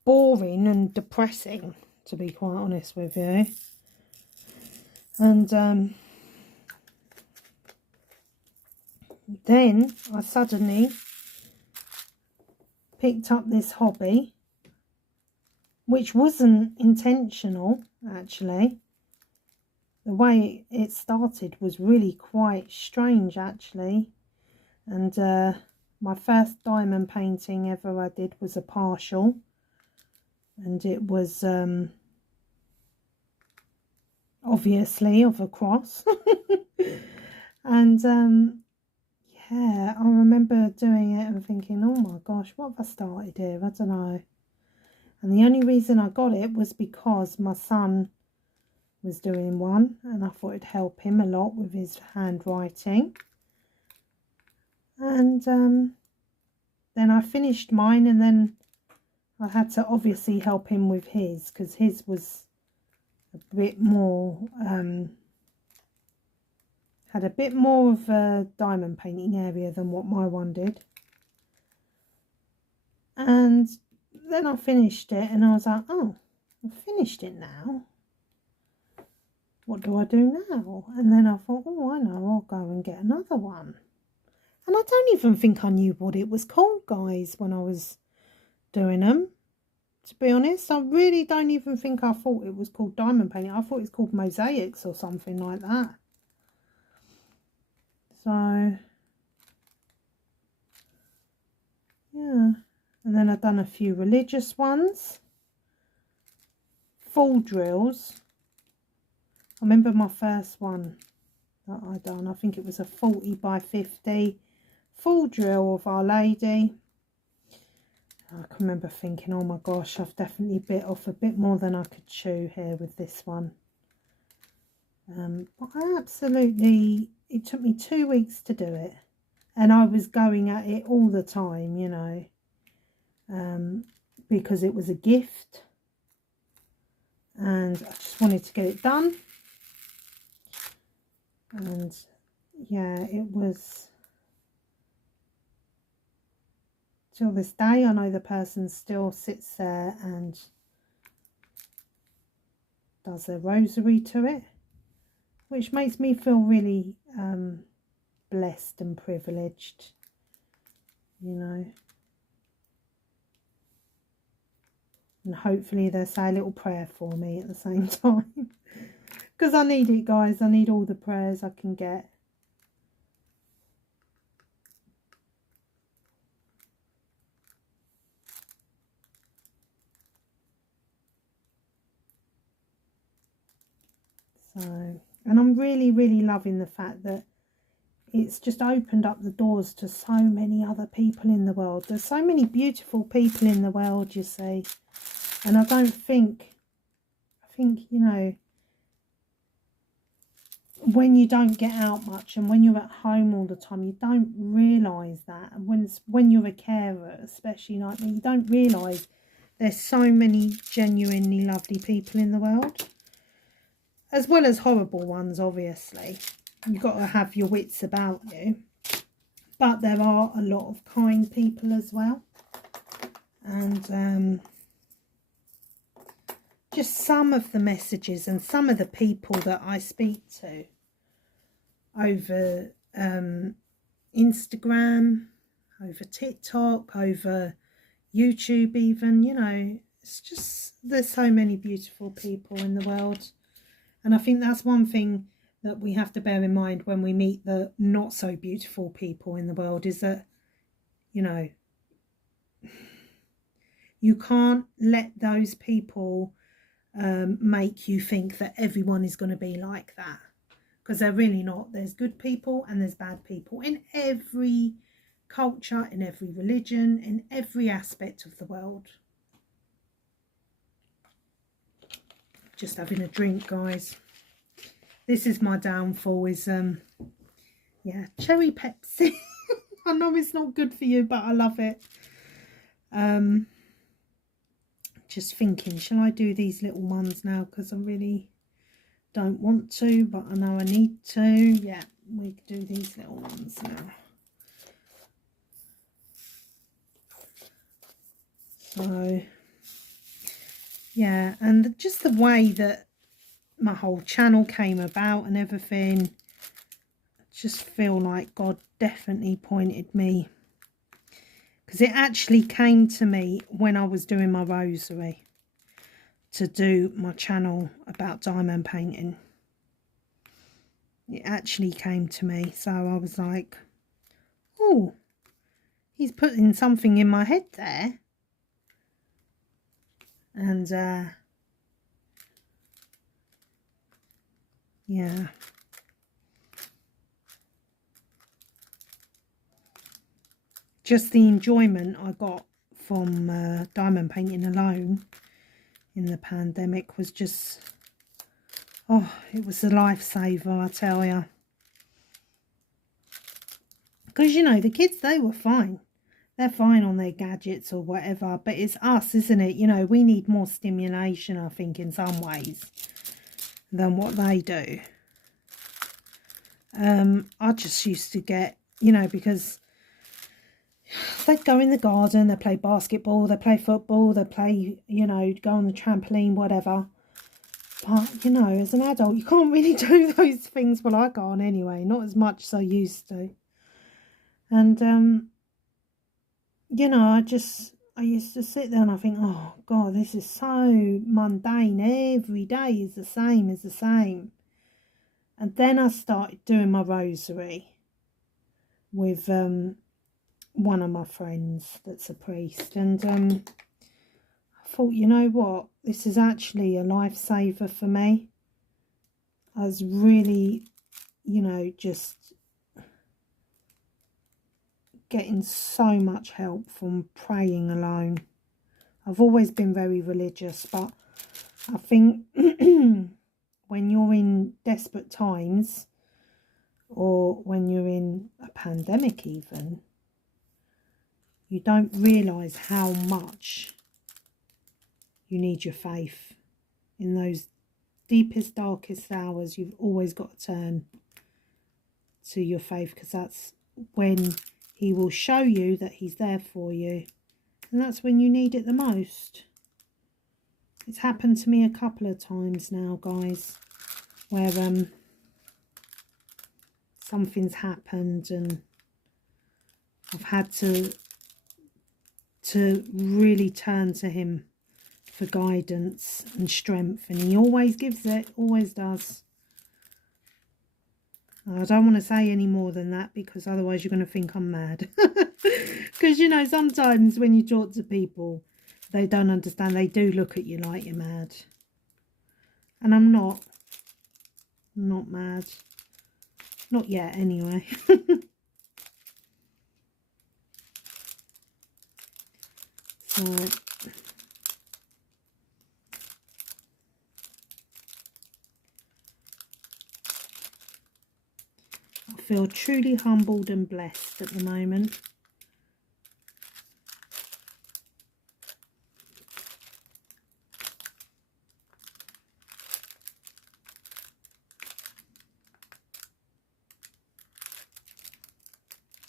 boring and depressing, to be quite honest with you. And then I suddenly picked up this hobby, which wasn't intentional, actually. The way it started was really quite strange, actually. And my first diamond painting ever I did was a partial, and it was obviously of a cross. And yeah, I remember doing it and thinking, oh my gosh, what have I started here? I don't know. And the only reason I got it was because my son was doing one, and I thought it'd help him a lot with his handwriting. And then I finished mine, and then I had to obviously help him with his, because his was a bit more had a bit more of a diamond painting area than what my one did. And then I finished it, and I was like, oh, I've finished it now. What do I do now? And then I thought, oh, I know, I'll go and get another one. And I don't even think I knew what it was called, guys, when I was doing them. To be honest, I really don't even think I thought it was called diamond painting. I thought it was called mosaics or something like that. So, yeah. And then I've done a few religious ones. Full drills. I remember my first one that I done. I think it was a 40 by 50 full drill of Our Lady. I can remember thinking, oh my gosh, I've definitely bit off a bit more than I could chew here with this one. But I absolutely, it took me 2 weeks to do it. And I was going at it all the time, you know, because it was a gift. And I just wanted to get it done. And yeah, it was, till this day, I know the person still sits there and does their rosary to it, which makes me feel really blessed and privileged, you know. And hopefully they'll say a little prayer for me at the same time. Because I need it, guys. I need all the prayers I can get. So, and I'm really, really loving the fact that it's just opened up the doors to so many other people in the world. There's so many beautiful people in the world, you see. And I think, you know, when you don't get out much and when you're at home all the time, you don't realise that. And when you're a carer, especially like me, you don't realise there's so many genuinely lovely people in the world. As well as horrible ones, obviously. You've got to have your wits about you. But there are a lot of kind people as well. And just some of the messages and some of the people that I speak to over Instagram, over TikTok, over YouTube even, you know, it's just, there's so many beautiful people in the world. And I think that's one thing that we have to bear in mind when we meet the not so beautiful people in the world, is that, you know, you can't let those people make you think that everyone is going to be like that, because they're really not. There's good people and there's bad people in every culture, in every religion, in every aspect of the world. just having a drink, guys. This is my downfall, is yeah, cherry Pepsi. I know it's not good for you, but I love it. Just thinking, shall I do these little ones now? Because I really don't want to, but I know I need to. Yeah, we can do these little ones now. So yeah, and just the way that my whole channel came about and everything, I just feel like God definitely pointed me, because it actually came to me when I was doing my rosary to do my channel about diamond painting. It actually came to me, so I was like, oh, he's putting something in my head there. And yeah, just the enjoyment I got from diamond painting alone in the pandemic was just, oh, it was a lifesaver, I tell you. Because, you know, the kids, they were fine. They're fine on their gadgets or whatever, but it's us, isn't it? You know, we need more stimulation, I think, in some ways than what they do. I just used to get, you know, because they'd go in the garden, they play basketball, they play football, they play, you know, go on the trampoline, whatever. But, you know, as an adult, you can't really do those things. Well, I can't anyway, not as much as I used to. And, you know, I used to sit there and I think, oh, God, this is so mundane. Every day is the same, is the same. And then I started doing my rosary with one of my friends that's a priest. And I thought, you know what? This is actually a lifesaver for me. I was really, you know, just getting so much help from praying alone. I've always been very religious, but I think when you're in desperate times, or when you're in a pandemic even, you don't realise how much you need your faith. In those deepest, darkest hours, you've always got to turn to your faith, because that's when he will show you that he's there for you. And that's when you need it the most. It's happened to me a couple of times now, guys, where something's happened and I've had to really turn to him for guidance and strength, and he always gives it, always does. I don't want to say any more than that, because otherwise you're going to think I'm mad. Because, you know, sometimes when you talk to people, they don't understand. They do look at you like you're mad. And I'm not mad. Not yet, anyway. So, I feel truly humbled and blessed at the moment.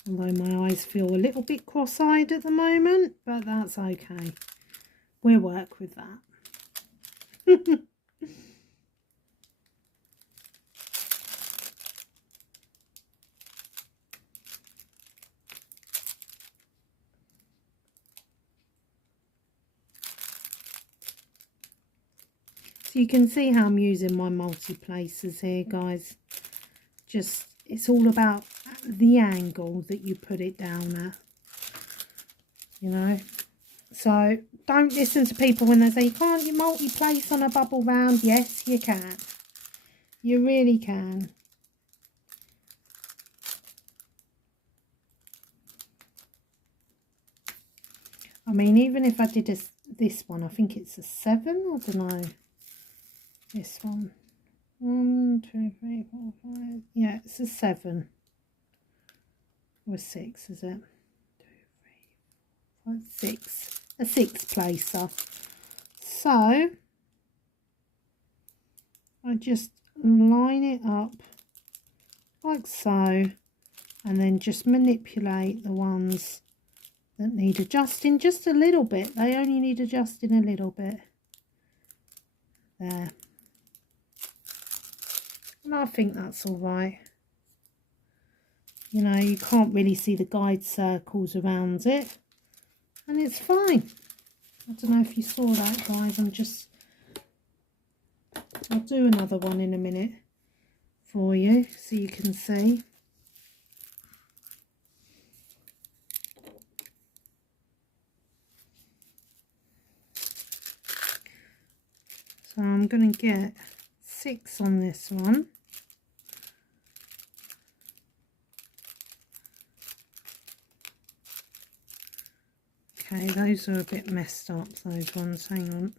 Although my eyes feel a little bit cross-eyed at the moment, but that's okay. We'll work with that. So you can see how I'm using my multi-places here, guys. Just, it's all about the angle that you put it down at, you know. So don't listen to people when they say, can't you multi-place on a bubble round? Yes, you can. You really can. I mean, even if I did this one, I think it's a 7, I don't know. This one. 1, 2, 3, 4, 5. Yeah, it's a 7. Or a 6, is it? 2, 3, 4, 5, 6. A 6 placer. So I just line it up like so, and then just manipulate the ones that need adjusting just a little bit. They only need adjusting a little bit. There. And I think that's all right. You know, you can't really see the guide circles around it, and it's fine. I don't know if you saw that, guys. I'll do another one in a minute for you so you can see. So I'm going to get 6 on this one. Okay, those are a bit messed up, those ones. Hang on.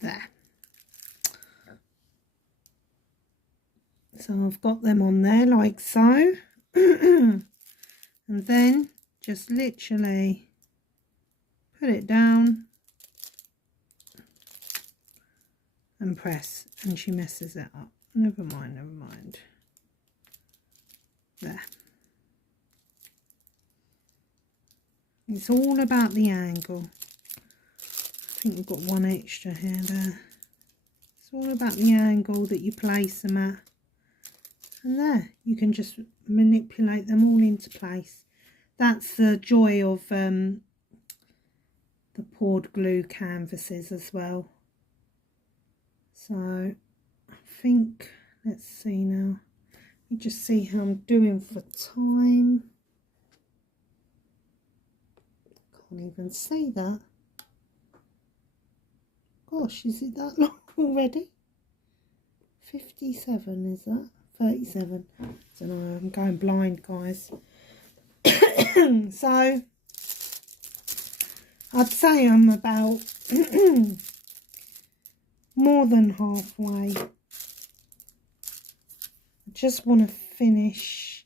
There. So I've got them on there like so. And then just literally put it down and press, and she messes it up. Never mind, never mind. There. It's all about the angle. I think we've got one extra here there. It's all about the angle that you place them at. And there, you can just manipulate them all into place. That's the joy of the poured glue canvases as well. So I think, let's see now. Let me just see how I'm doing for time. Can't even see that. Gosh, is it that long already? 57, is that? 37. I don't know, I'm going blind, guys. So I'd say I'm about more than halfway. I just want to finish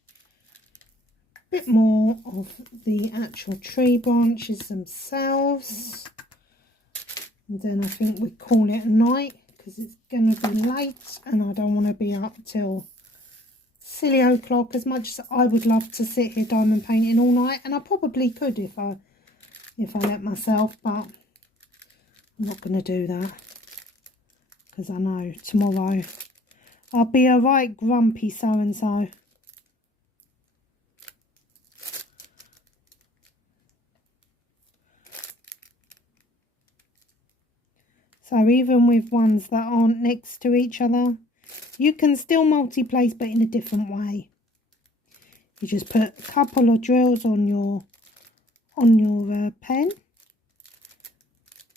a bit more of the actual tree branches themselves, and then I think we call it a night, because it's going to be late and I don't want to be up till silly o'clock. As much as I would love to sit here diamond painting all night, and I probably could if I let myself, but I'm not going to do that, because I know tomorrow I'll be a right grumpy so-and-so. So even with ones that aren't next to each other, you can still multi-place, but in a different way. You just put a couple of drills on your pen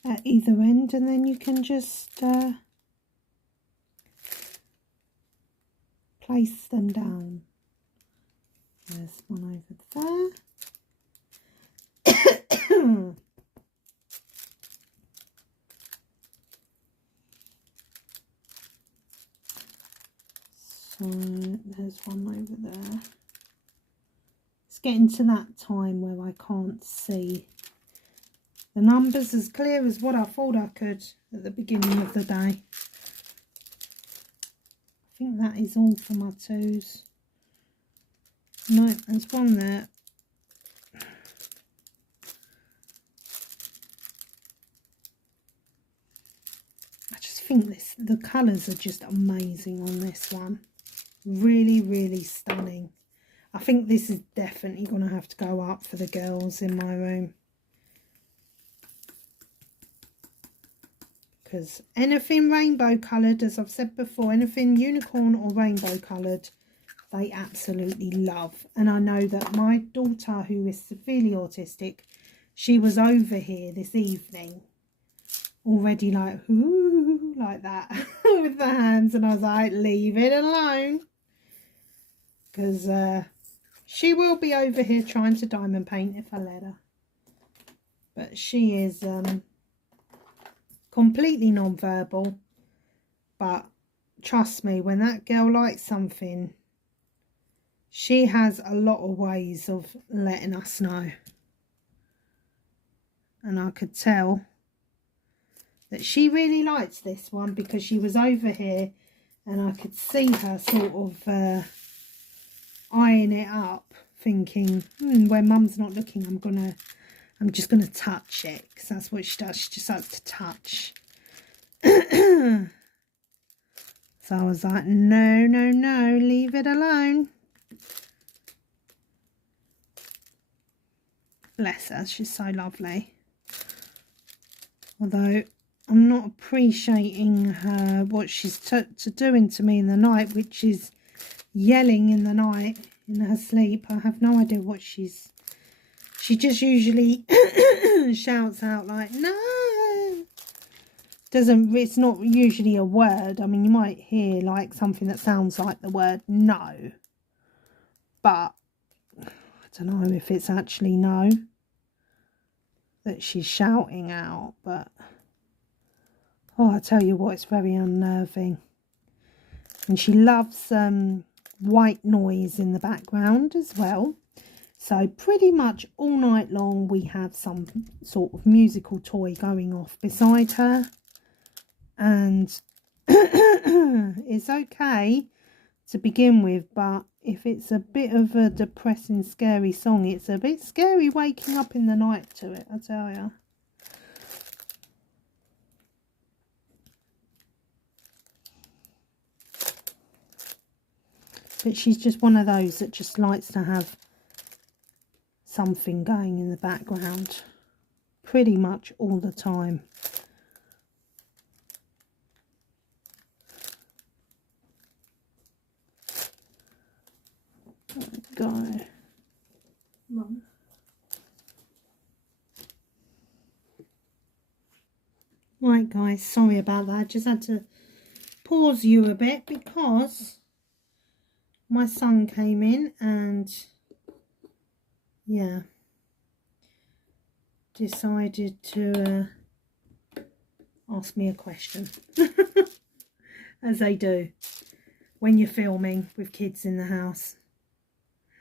at either end, and then you can just place them down. There's one over there. So there's one over there. It's getting to that time where I can't see the numbers as clear as what I thought I could at the beginning of the day. I think that is all for my twos. No, there's one there. I just think the colours are just amazing on this one. Really, really stunning. I think this is definitely going to have to go up for the girls in my room, because anything rainbow coloured, as I've said before, anything unicorn or rainbow coloured, they absolutely love. And I know that my daughter, who is severely autistic, she was over here this evening already like, ooh, like that with the hands, and I was like, leave it alone, because she will be over here trying to diamond paint if I let her. but she is completely non-verbal. But trust me, when that girl likes something, she has a lot of ways of letting us know. And I could tell that she really likes this one, because she was over here and I could see her sort of eyeing it up, thinking, when Mum's not looking, I'm just gonna touch it, because that's what she does. She just likes to touch. So I was like, no, no, no, leave it alone. Bless her, she's so lovely. Although I'm not appreciating her, what she's doing to me in the night, which is yelling in the night in her sleep. I have no idea what she just usually shouts out like, no. It's not usually a word. I mean, you might hear like something that sounds like the word no, but I don't know if it's actually no that she's shouting out. But oh, I tell you what, it's very unnerving. And she loves white noise in the background as well. So pretty much all night long we have some sort of musical toy going off beside her. And it's okay to begin with, but if it's a bit of a depressing, scary song, it's a bit scary waking up in the night to it, I tell you. But she's just one of those that just likes to have something going in the background pretty much all the time. Go. Mum. Right guys, sorry about that. I just had to pause you a bit because my son came in and yeah, decided to ask me a question. As they do when you're filming with kids in the house.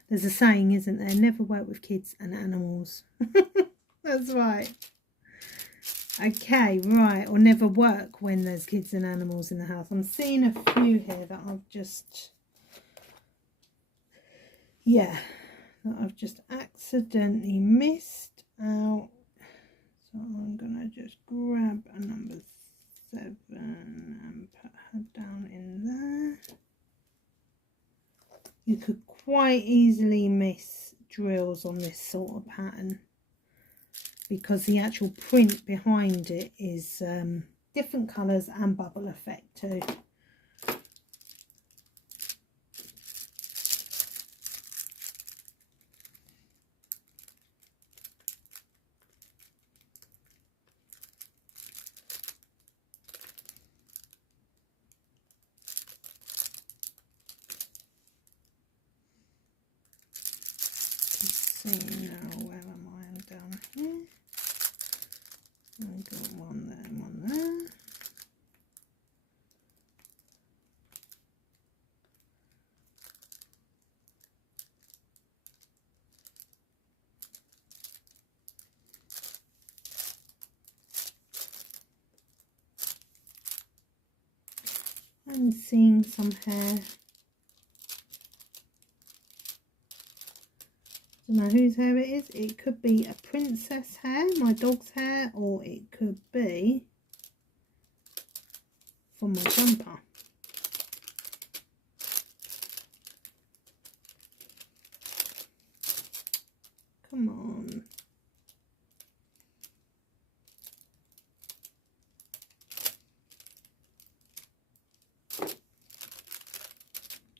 There's a saying, isn't there? Never work with kids and animals. That's right. Okay, right. Or never work when there's kids and animals in the house. I'm seeing a few here that I've just... yeah. That I've just accidentally missed out. So I'm going to just grab a number 7 and put her down in there. You could quite easily miss drills on this sort of pattern because the actual print behind it is different colours and bubble effect too. Now, where am I? I'm down here. I've got one there and one there. I'm seeing some hair. I don't know whose hair it is. It could be a princess hair, my dog's hair, or it could be from my jumper. Come on.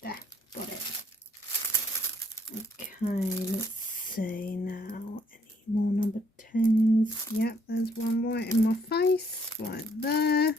There, got it. Okay, let's see now. Any more number 10s? Yep, there's one right in my face, right there.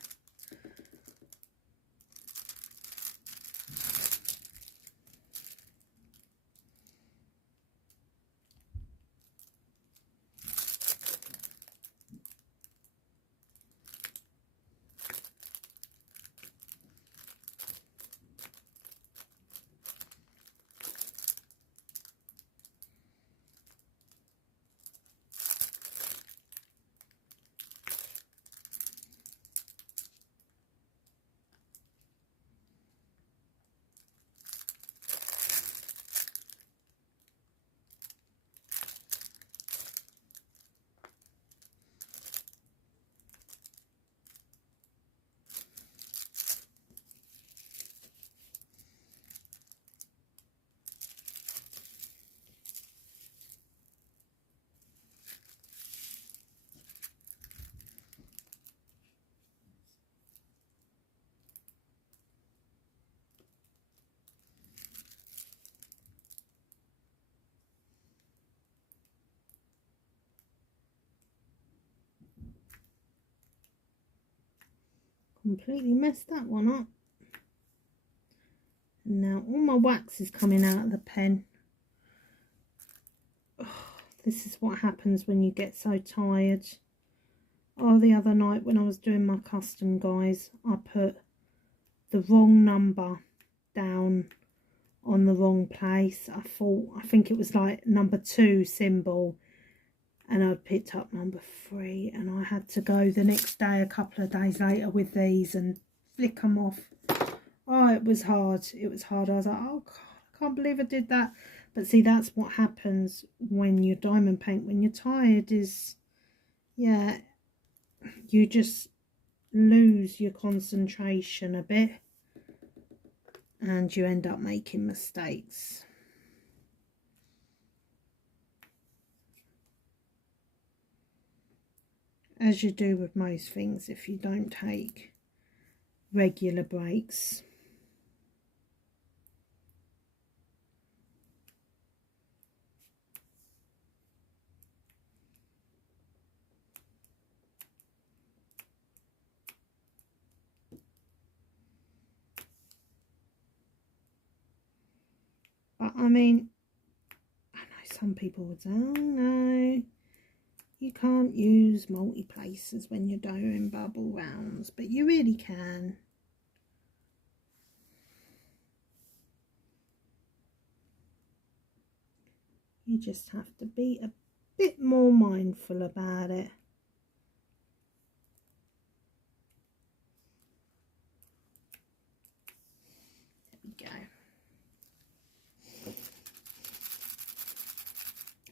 completely messed that one up. And now all my wax is coming out of the pen. Oh, this is what happens when you get so tired. Oh, the other night when I was doing my custom, guys, I put the wrong number down on the wrong place. I think it was like number 2 symbol, and I picked up number 3, and I had to go the next day, a couple of days later, with these and flick them off. Oh, it was hard. It was hard. I was like, oh God, I can't believe I did that. But see, that's what happens when you diamond paint. When you're tired, is, yeah, you just lose your concentration a bit, and you end up making mistakes. As you do with most things if you don't take regular breaks. But I mean, I know some people would say, oh no, you can't use multi-places when you're doing bubble rounds, but you really can. You just have to be a bit more mindful about it. There we go.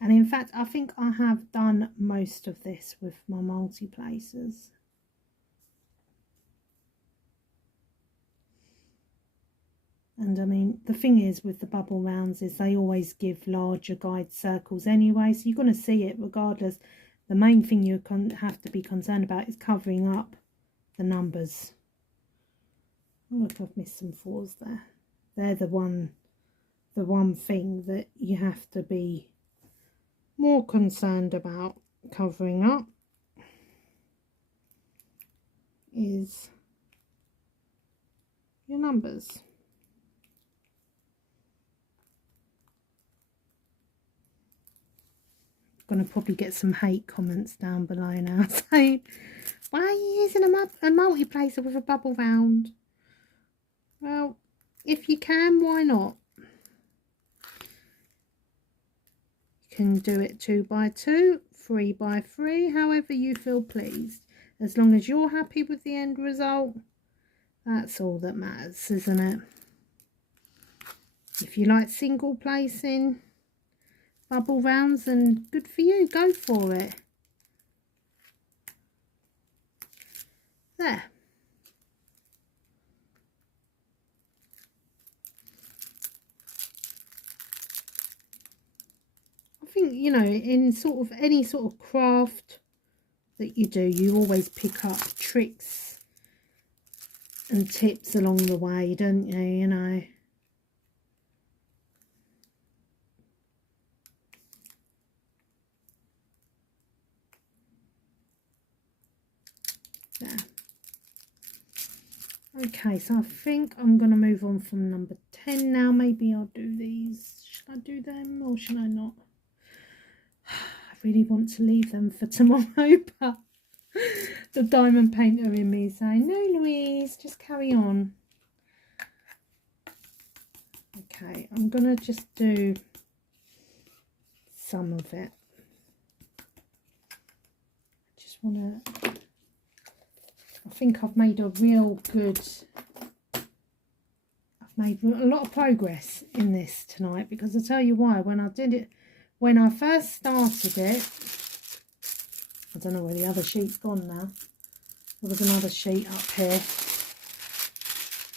And in fact, I think I have done most of this with my multi-places. And I mean, the thing is with the bubble rounds is they always give larger guide circles anyway, so you're going to see it regardless. The main thing you have to be concerned about is covering up the numbers. Oh, look, I've missed some 4s there. They're the one thing that you have to be more concerned about covering up, is your numbers. Going to probably get some hate comments down below now saying, why are you using a multi-placer with a bubble round? Well, if you can, why not? You can do it 2x2, 3x3, however you feel pleased. As long as you're happy with the end result, that's all that matters, isn't it? If you like single placing bubble rounds, then good for you, go for it. There. I think, you know, in sort of any sort of craft that you do, you always pick up tricks and tips along the way, don't you? You know. There. Okay, so I think I'm going to move on from number 10 now. Maybe I'll do these. Should I do them or should I not? I really want to leave them for tomorrow, but the diamond painter in me is saying, no, Louise, just carry on. Okay, I'm going to just do some of it. I just want to... I think I've made a real good... I've made a lot of progress in this tonight, because I'll tell you why. When I did it, when I first started it, I don't know where the other sheet's gone now. There was another sheet up here.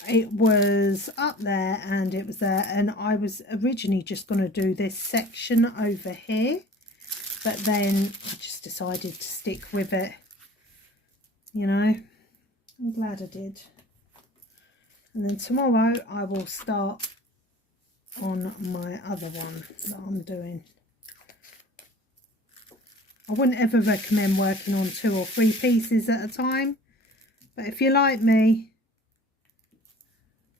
It was up there and it was there, and I was originally just going to do this section over here, but then I just decided to stick with it, you know. I'm glad I did. And then tomorrow I will start on my other one that I'm doing. I wouldn't ever recommend working on 2 or 3 pieces at a time, But if you're like me,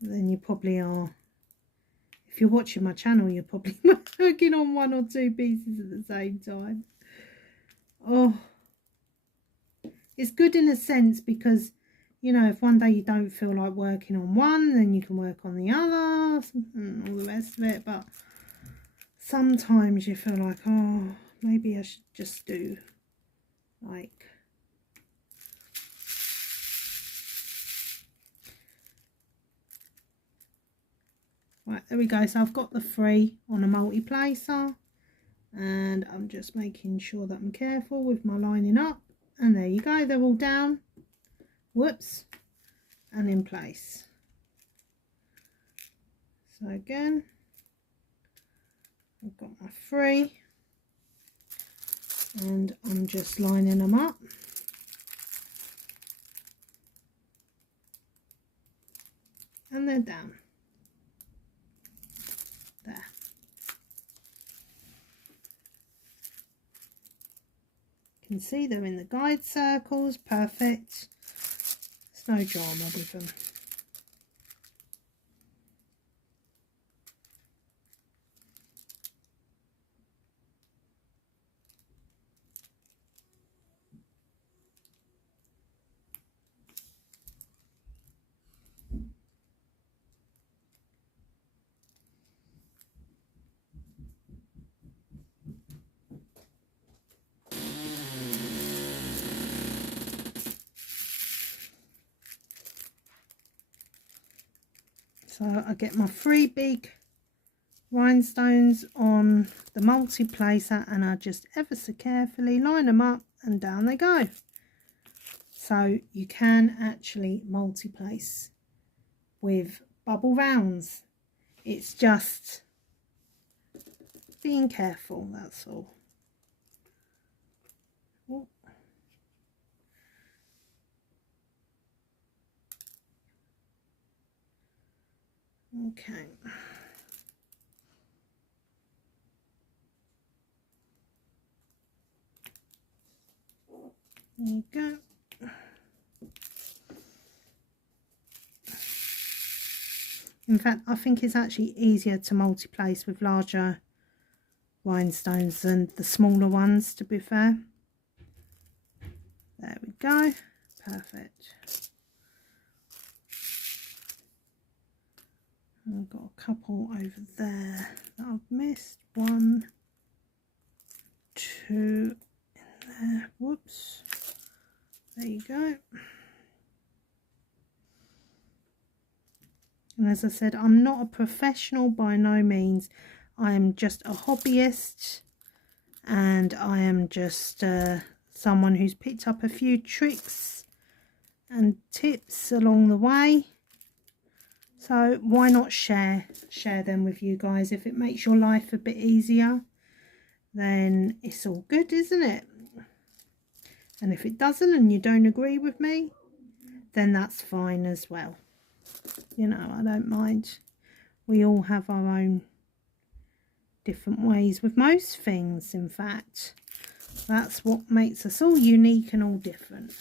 then you probably are. If you're watching my channel, you're probably working on 1 or 2 pieces at the same time. Oh, it's good in a sense because, you know, if one day you don't feel like working on one, then you can work on the other and all the rest of it. But sometimes you feel like, oh, maybe I should just do like right, there we go. So I've got the 3 on a multi-placer, and I'm just making sure that I'm careful with my lining up, and there you go, they're all down, whoops, and in place. So again, I've got my 3 and I'm just lining them up. And they're down. There. You can see they're in the guide circles, perfect. There's no drama with them. So I get my 3 big rhinestones on the multi-placer, and I just ever so carefully line them up and down they go. So you can actually multi-place with bubble rounds. It's just being careful, that's all. Oh. Okay. There you go. In fact, I think it's actually easier to multi-place with larger rhinestones than the smaller ones, to be fair. There we go. Perfect. I've got a couple over there that I've missed. 1, 2 in there. Whoops. There you go. And as I said, I'm not a professional by no means. I am just a hobbyist, and I am just someone who's picked up a few tricks and tips along the way. So why not share them with you guys? If it makes your life a bit easier, then it's all good, isn't it? And if it doesn't and you don't agree with me, then that's fine as well. You know, I don't mind. We all have our own different ways with most things. In fact, that's what makes us all unique and all different.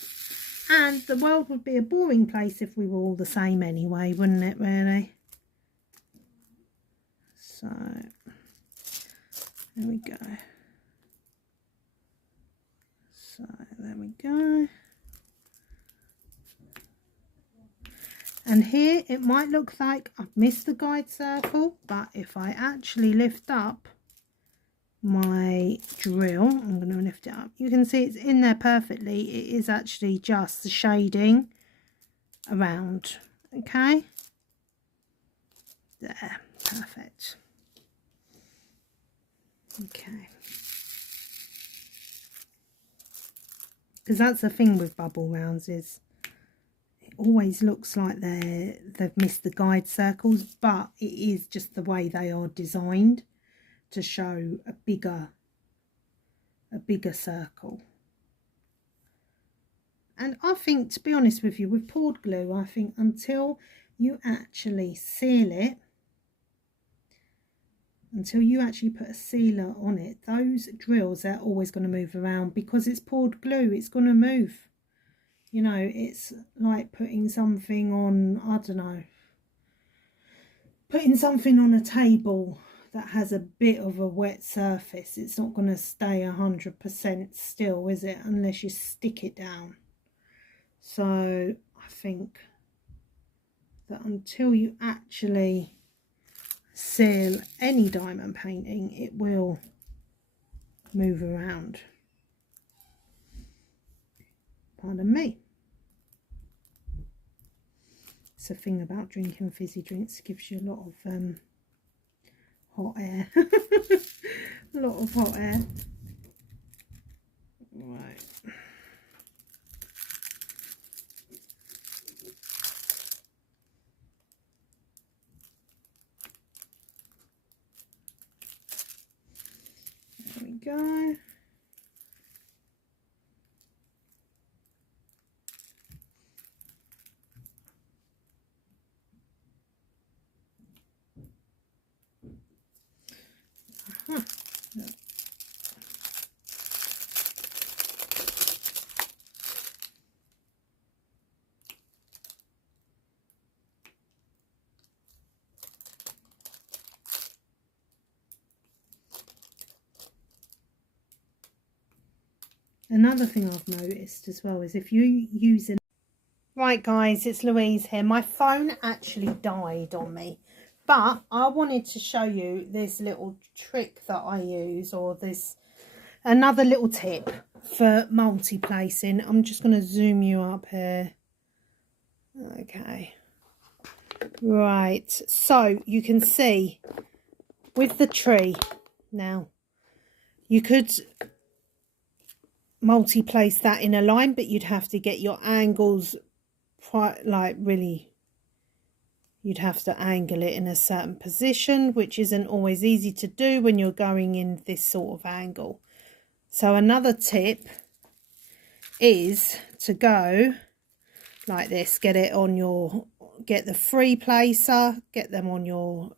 And the world would be a boring place if we were all the same anyway, wouldn't it, really? So, there we go. So, there we go. And here it might look like I've missed the guide circle, but if I actually lift up my drill, I'm going to lift it up, you can see it's in there perfectly. It is actually just the shading around. Okay, there, perfect. Okay, because that's the thing with bubble rounds, is it always looks like they've missed the guide circles, but it is just the way they are designed to show a bigger circle. And I think, to be honest with you, with poured glue, I think until you actually seal it, until you actually put a sealer on it, those drills, they're always going to move around, because it's poured glue, it's going to move. You know, it's like putting something on, I don't know, putting something on a table that has a bit of a wet surface. It's not going to stay 100% still, is it, unless you stick it down. So I think that until you actually seal any diamond painting, it will move around. Pardon me. It's a thing about drinking fizzy drinks, it gives you a lot of hot air. A lot of hot air. Right. There we go. Another thing I've noticed as well is if you use an... Right guys, it's Louise here. My phone actually died on me, but I wanted to show you this little trick that I use, or this another little tip for multi-placing. I'm just going to zoom you up here. Okay. Right, so you can see with the tree now, you could multi-place that in a line, but you'd have to get your angles quite, like, really, you'd have to angle it in a certain position, which isn't always easy to do when you're going in this sort of angle. So another tip is to go like this, get the free placer, get them on your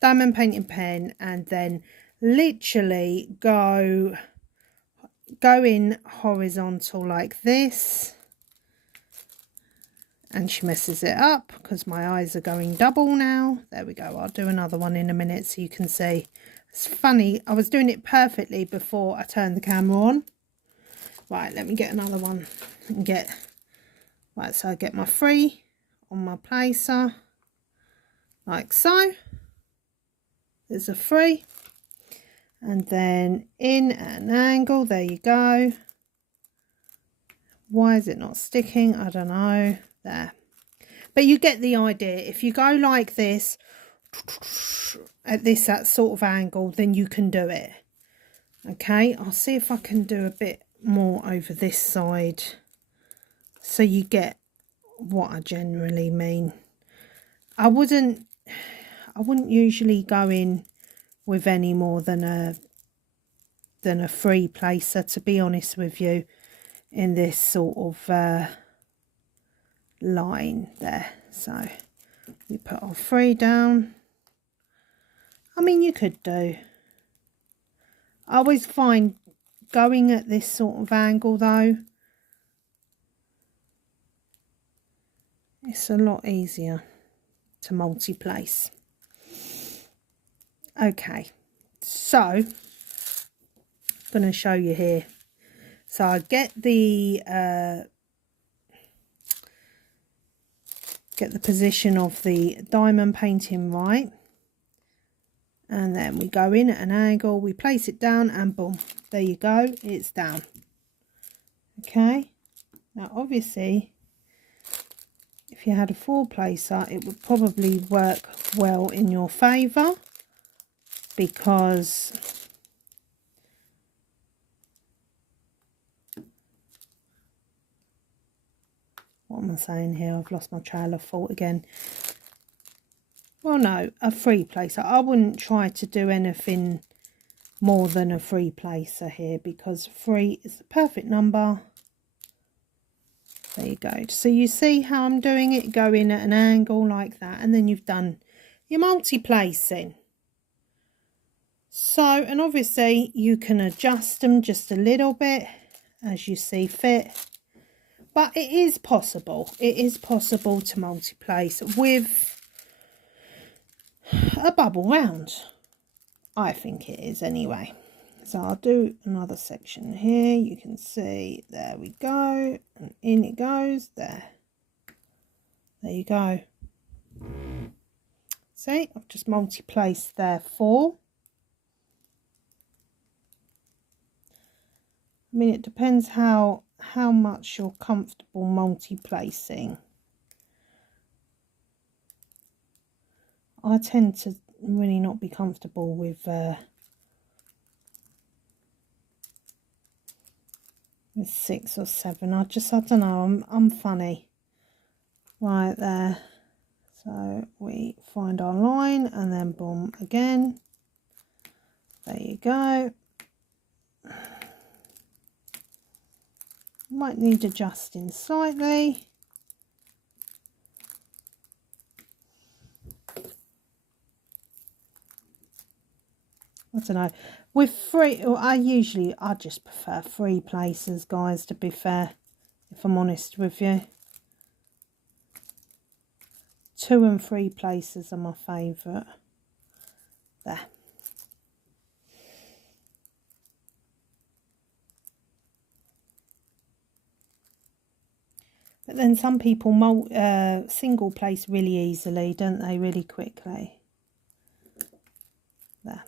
diamond painting pen, and then literally go in horizontal like this. And she messes it up because my eyes are going double now. There we go. I'll do another one in a minute so you can see. It's funny, I was doing it perfectly before I turned the camera on. Right, let me get another one and get... Right, so I get my free on my placer, like so. There's a free. And then in at an angle, there you go. Why is it not sticking? I don't know. There. But you get the idea. If you go like this, at that sort of angle, then you can do it. Okay, I'll see if I can do a bit more over this side, so you get what I generally mean. I wouldn't usually go in with any more than a free placer, to be honest with you, in this sort of line there. So we put our free down. I mean, you could do. I always find going at this sort of angle though, it's a lot easier to multi-place. Okay, so I'm going to show you here. So I get the position of the diamond painting right, and then we go in at an angle, we place it down, and boom, there you go, it's down. Okay, now obviously if you had a four placer, it would probably work well in your favour, because what am I saying here? I've lost my trail of thought again. Well, no, a free placer. I wouldn't try to do anything more than a free placer here, because 3 is the perfect number. There you go. So you see how I'm doing it? Go in at an angle like that, and then you've done your multi-placing. So, and obviously you can adjust them just a little bit as you see fit. But it is possible. It is possible to multi-place with a bubble round. I think it is anyway. So I'll do another section here. You can see, there we go. And in it goes, there. There you go. See, I've just multi-placed there 4. I mean, it depends how much you're comfortable multi-placing. I tend to really not be comfortable with 6 or 7. I don't know, I'm funny. Right there. So we find our line and then boom again. There you go. Might need adjusting slightly. I don't know. With 3, I just prefer 3 places, guys, to be fair, if I'm honest with you. 2 and 3 places are my favourite. There. But then some people single place really easily, don't they? Really quickly. There.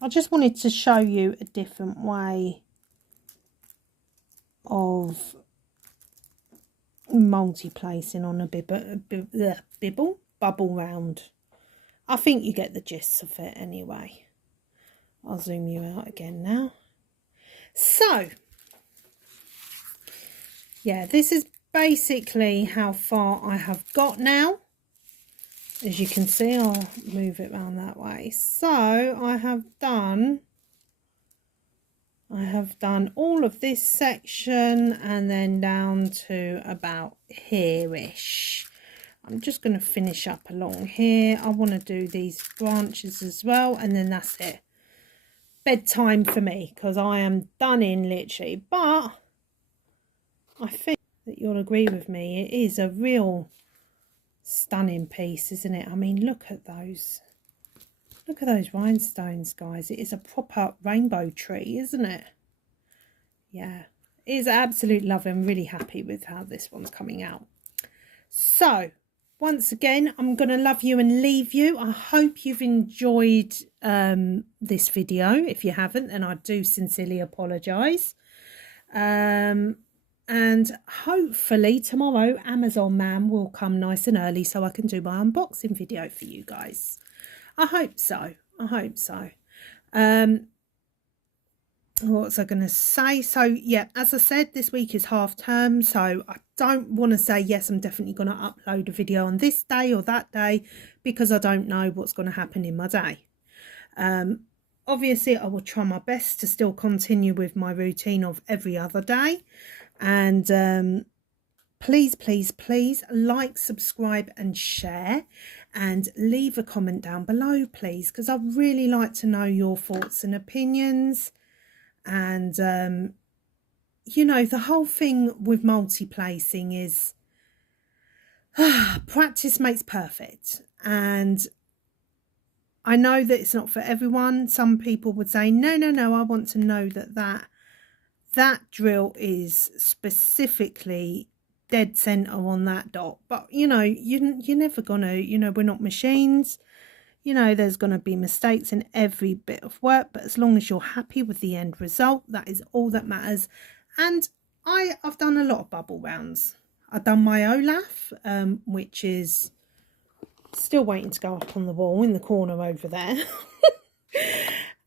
I just wanted to show you a different way of multi-placing on a bubble round. I think you get the gist of it anyway. I'll zoom you out again now. So yeah, this is basically how far I have got now. As you can see, I'll move it around that way. So I have done all of this section and then down to about here-ish. I'm just going to finish up along here. I want to do these branches as well, and then that's it. Bedtime for me, because I am done in literally. But I think that you'll agree with me. It is a real stunning piece, isn't it? I mean, look at those. Look at those rhinestones, guys. It is a proper rainbow tree, isn't it? Yeah, it is absolutely lovely. I'm really happy with how this one's coming out. So, once again, I'm going to love you and leave you. I hope you've enjoyed this video. If you haven't, then I do sincerely apologise. And hopefully tomorrow Amazon Man will come nice and early so I can do my unboxing video for you guys. I hope so. I hope so. What was I going to say? So yeah, as I said, this week is half term, so I don't want to say yes, I'm definitely going to upload a video on this day or that day, because I don't know what's going to happen in my day. Obviously I will try my best to still continue with my routine of every other day. And please like, subscribe and share, and leave a comment down below, please, because I'd really like to know your thoughts and opinions. And you know, the whole thing with multi-placing is practice makes perfect. And I know that it's not for everyone. Some people would say no, I want to know that drill is specifically dead center on that dot. But you know, you're never gonna, you know, we're not machines. You know, there's going to be mistakes in every bit of work, but as long as you're happy with the end result, that is all that matters. And I've done a lot of bubble rounds. I've done my Olaf, which is still waiting to go up on the wall in the corner over there.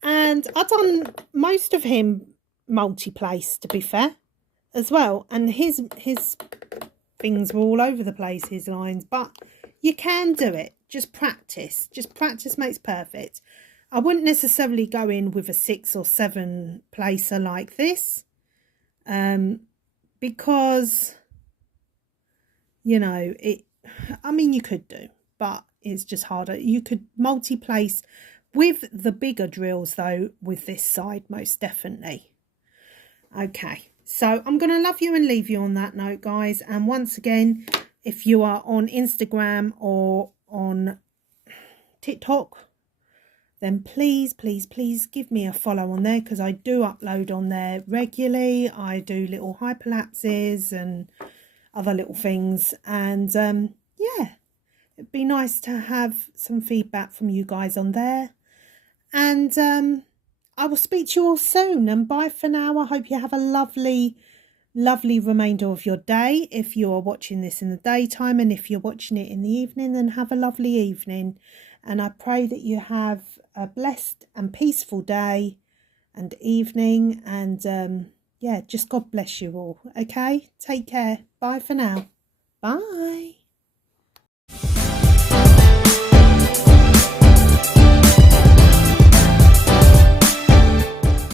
And I've done most of him multi-place, to be fair, as well. And his things were all over the place, his lines, but you can do it. Just practice. Just practice makes perfect. I wouldn't necessarily go in with a 6 or 7 placer like this, because you know, I mean, you could do, but it's just harder. You could multi-place with the bigger drills though, with this side, most definitely. Okay, so I'm going to love you and leave you on that note, guys. And once again, if you are on Instagram or on TikTok, then please give me a follow on there, because I do upload on there regularly. I do little hyperlapses and other little things, and yeah, it'd be nice to have some feedback from you guys on there. And I will speak to you all soon, and bye for now. I hope you have a lovely remainder of your day if you are watching this in the daytime, and if you're watching it in the evening, then have a lovely evening. And I pray that you have a blessed and peaceful day and evening, and yeah, just God bless you all. Okay, take care. Bye for now. Bye.